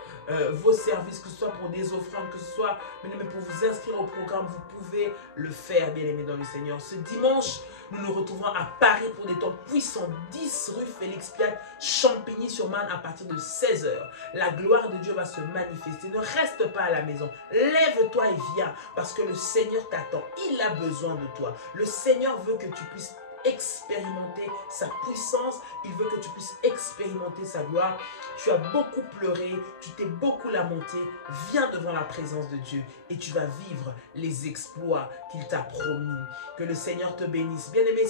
vos services, que ce soit pour des offrandes, que ce soit, bien aimé, pour vous inscrire au programme, vous pouvez le faire, bien aimé dans le Seigneur. Ce dimanche, nous nous retrouvons à Paris pour des temps puissants, 10 rue Félix Piat, Champigny-sur-Marne à partir de 16 h. La gloire de Dieu va se manifester. Ne reste pas à la maison. Lève-toi et viens parce que le Seigneur t'attend. Il a besoin de toi. Le Seigneur veut que tu puisses expérimenter sa puissance, il veut que tu puisses expérimenter sa gloire. Tu as beaucoup pleuré, tu t'es beaucoup lamenté, viens devant la présence de Dieu et tu vas vivre les exploits qu'il t'a promis. Que le Seigneur te bénisse. Bien-aimé,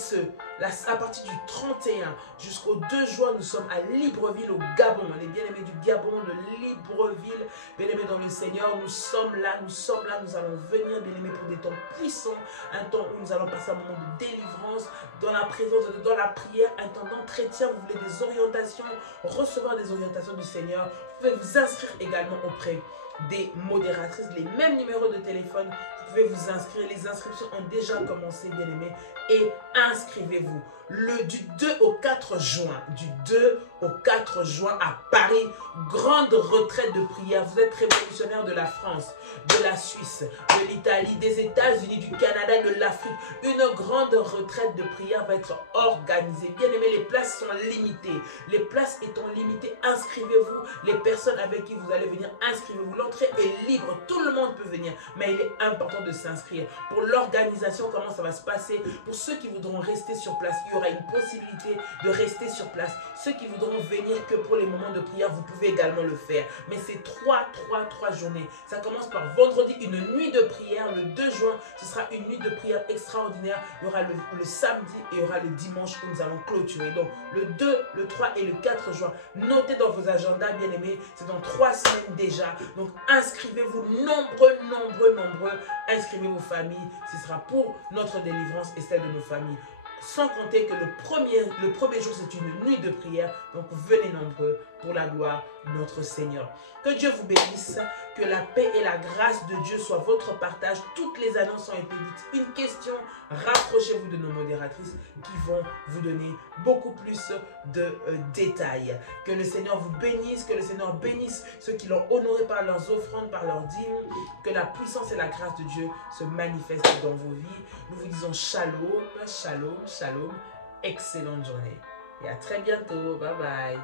à partir du 31 jusqu'au 2 juin, nous sommes à Libreville au Gabon. Les bien-aimés du Gabon, de Libreville, bien-aimés dans le Seigneur, nous sommes là, nous allons venir, bien-aimés, pour des temps puissants, un temps où nous allons passer un moment de délivrance, dans la présence, dans la prière, un temps d'entretien. Vous voulez des orientations, recevoir des orientations du Seigneur, vous pouvez vous inscrire également auprès des modératrices, les mêmes numéros de téléphone, vous pouvez vous inscrire, les inscriptions ont déjà commencé, bien aimés, et inscrivez-vous. Du 2 au 4 juin, à Paris, grande retraite de prière. Vous êtes révolutionnaires de la France, de la Suisse, de l'Italie, des États-Unis, du Canada, de l'Afrique. Une grande retraite de prière va être organisée. Bien aimés, les places sont limitées. Les places étant limitées, inscrivez-vous. Les personnes avec qui vous allez venir, inscrivez-vous. L'entrée est libre, tout le monde peut venir, mais il est important de s'inscrire. Pour l'organisation, comment ça va se passer? Pour ceux qui voudront rester sur place, il y aura une possibilité de rester sur place. Ceux qui voudront venir que pour les moments de prière, vous pouvez également le faire. Mais c'est 3 journées. Ça commence par vendredi, une nuit de prière. Le 2 juin, ce sera une nuit de prière extraordinaire. Il y aura le samedi et il y aura le dimanche où nous allons clôturer. Donc, le 2, le 3 et le 4 juin. Notez dans vos agendas, bien aimés. C'est dans 3 semaines déjà. Donc, inscrivez-vous nombreux. Inscrivez vos familles. Ce sera pour notre délivrance et celle de nos familles. Sans compter que le premier jour, c'est une nuit de prière. Donc, venez nombreux pour la gloire de notre Seigneur. Que Dieu vous bénisse. Que la paix et la grâce de Dieu soient votre partage. Toutes les annonces ont été dites. Une question, rapprochez-vous de nos modératrices qui vont vous donner beaucoup plus de détails. Que le Seigneur vous bénisse. Que le Seigneur bénisse ceux qui l'ont honoré par leurs offrandes, par leurs dîmes. Que la puissance et la grâce de Dieu se manifestent dans vos vies. Nous vous disons shalom, shalom, shalom. Excellente journée. Et à très bientôt. Bye bye.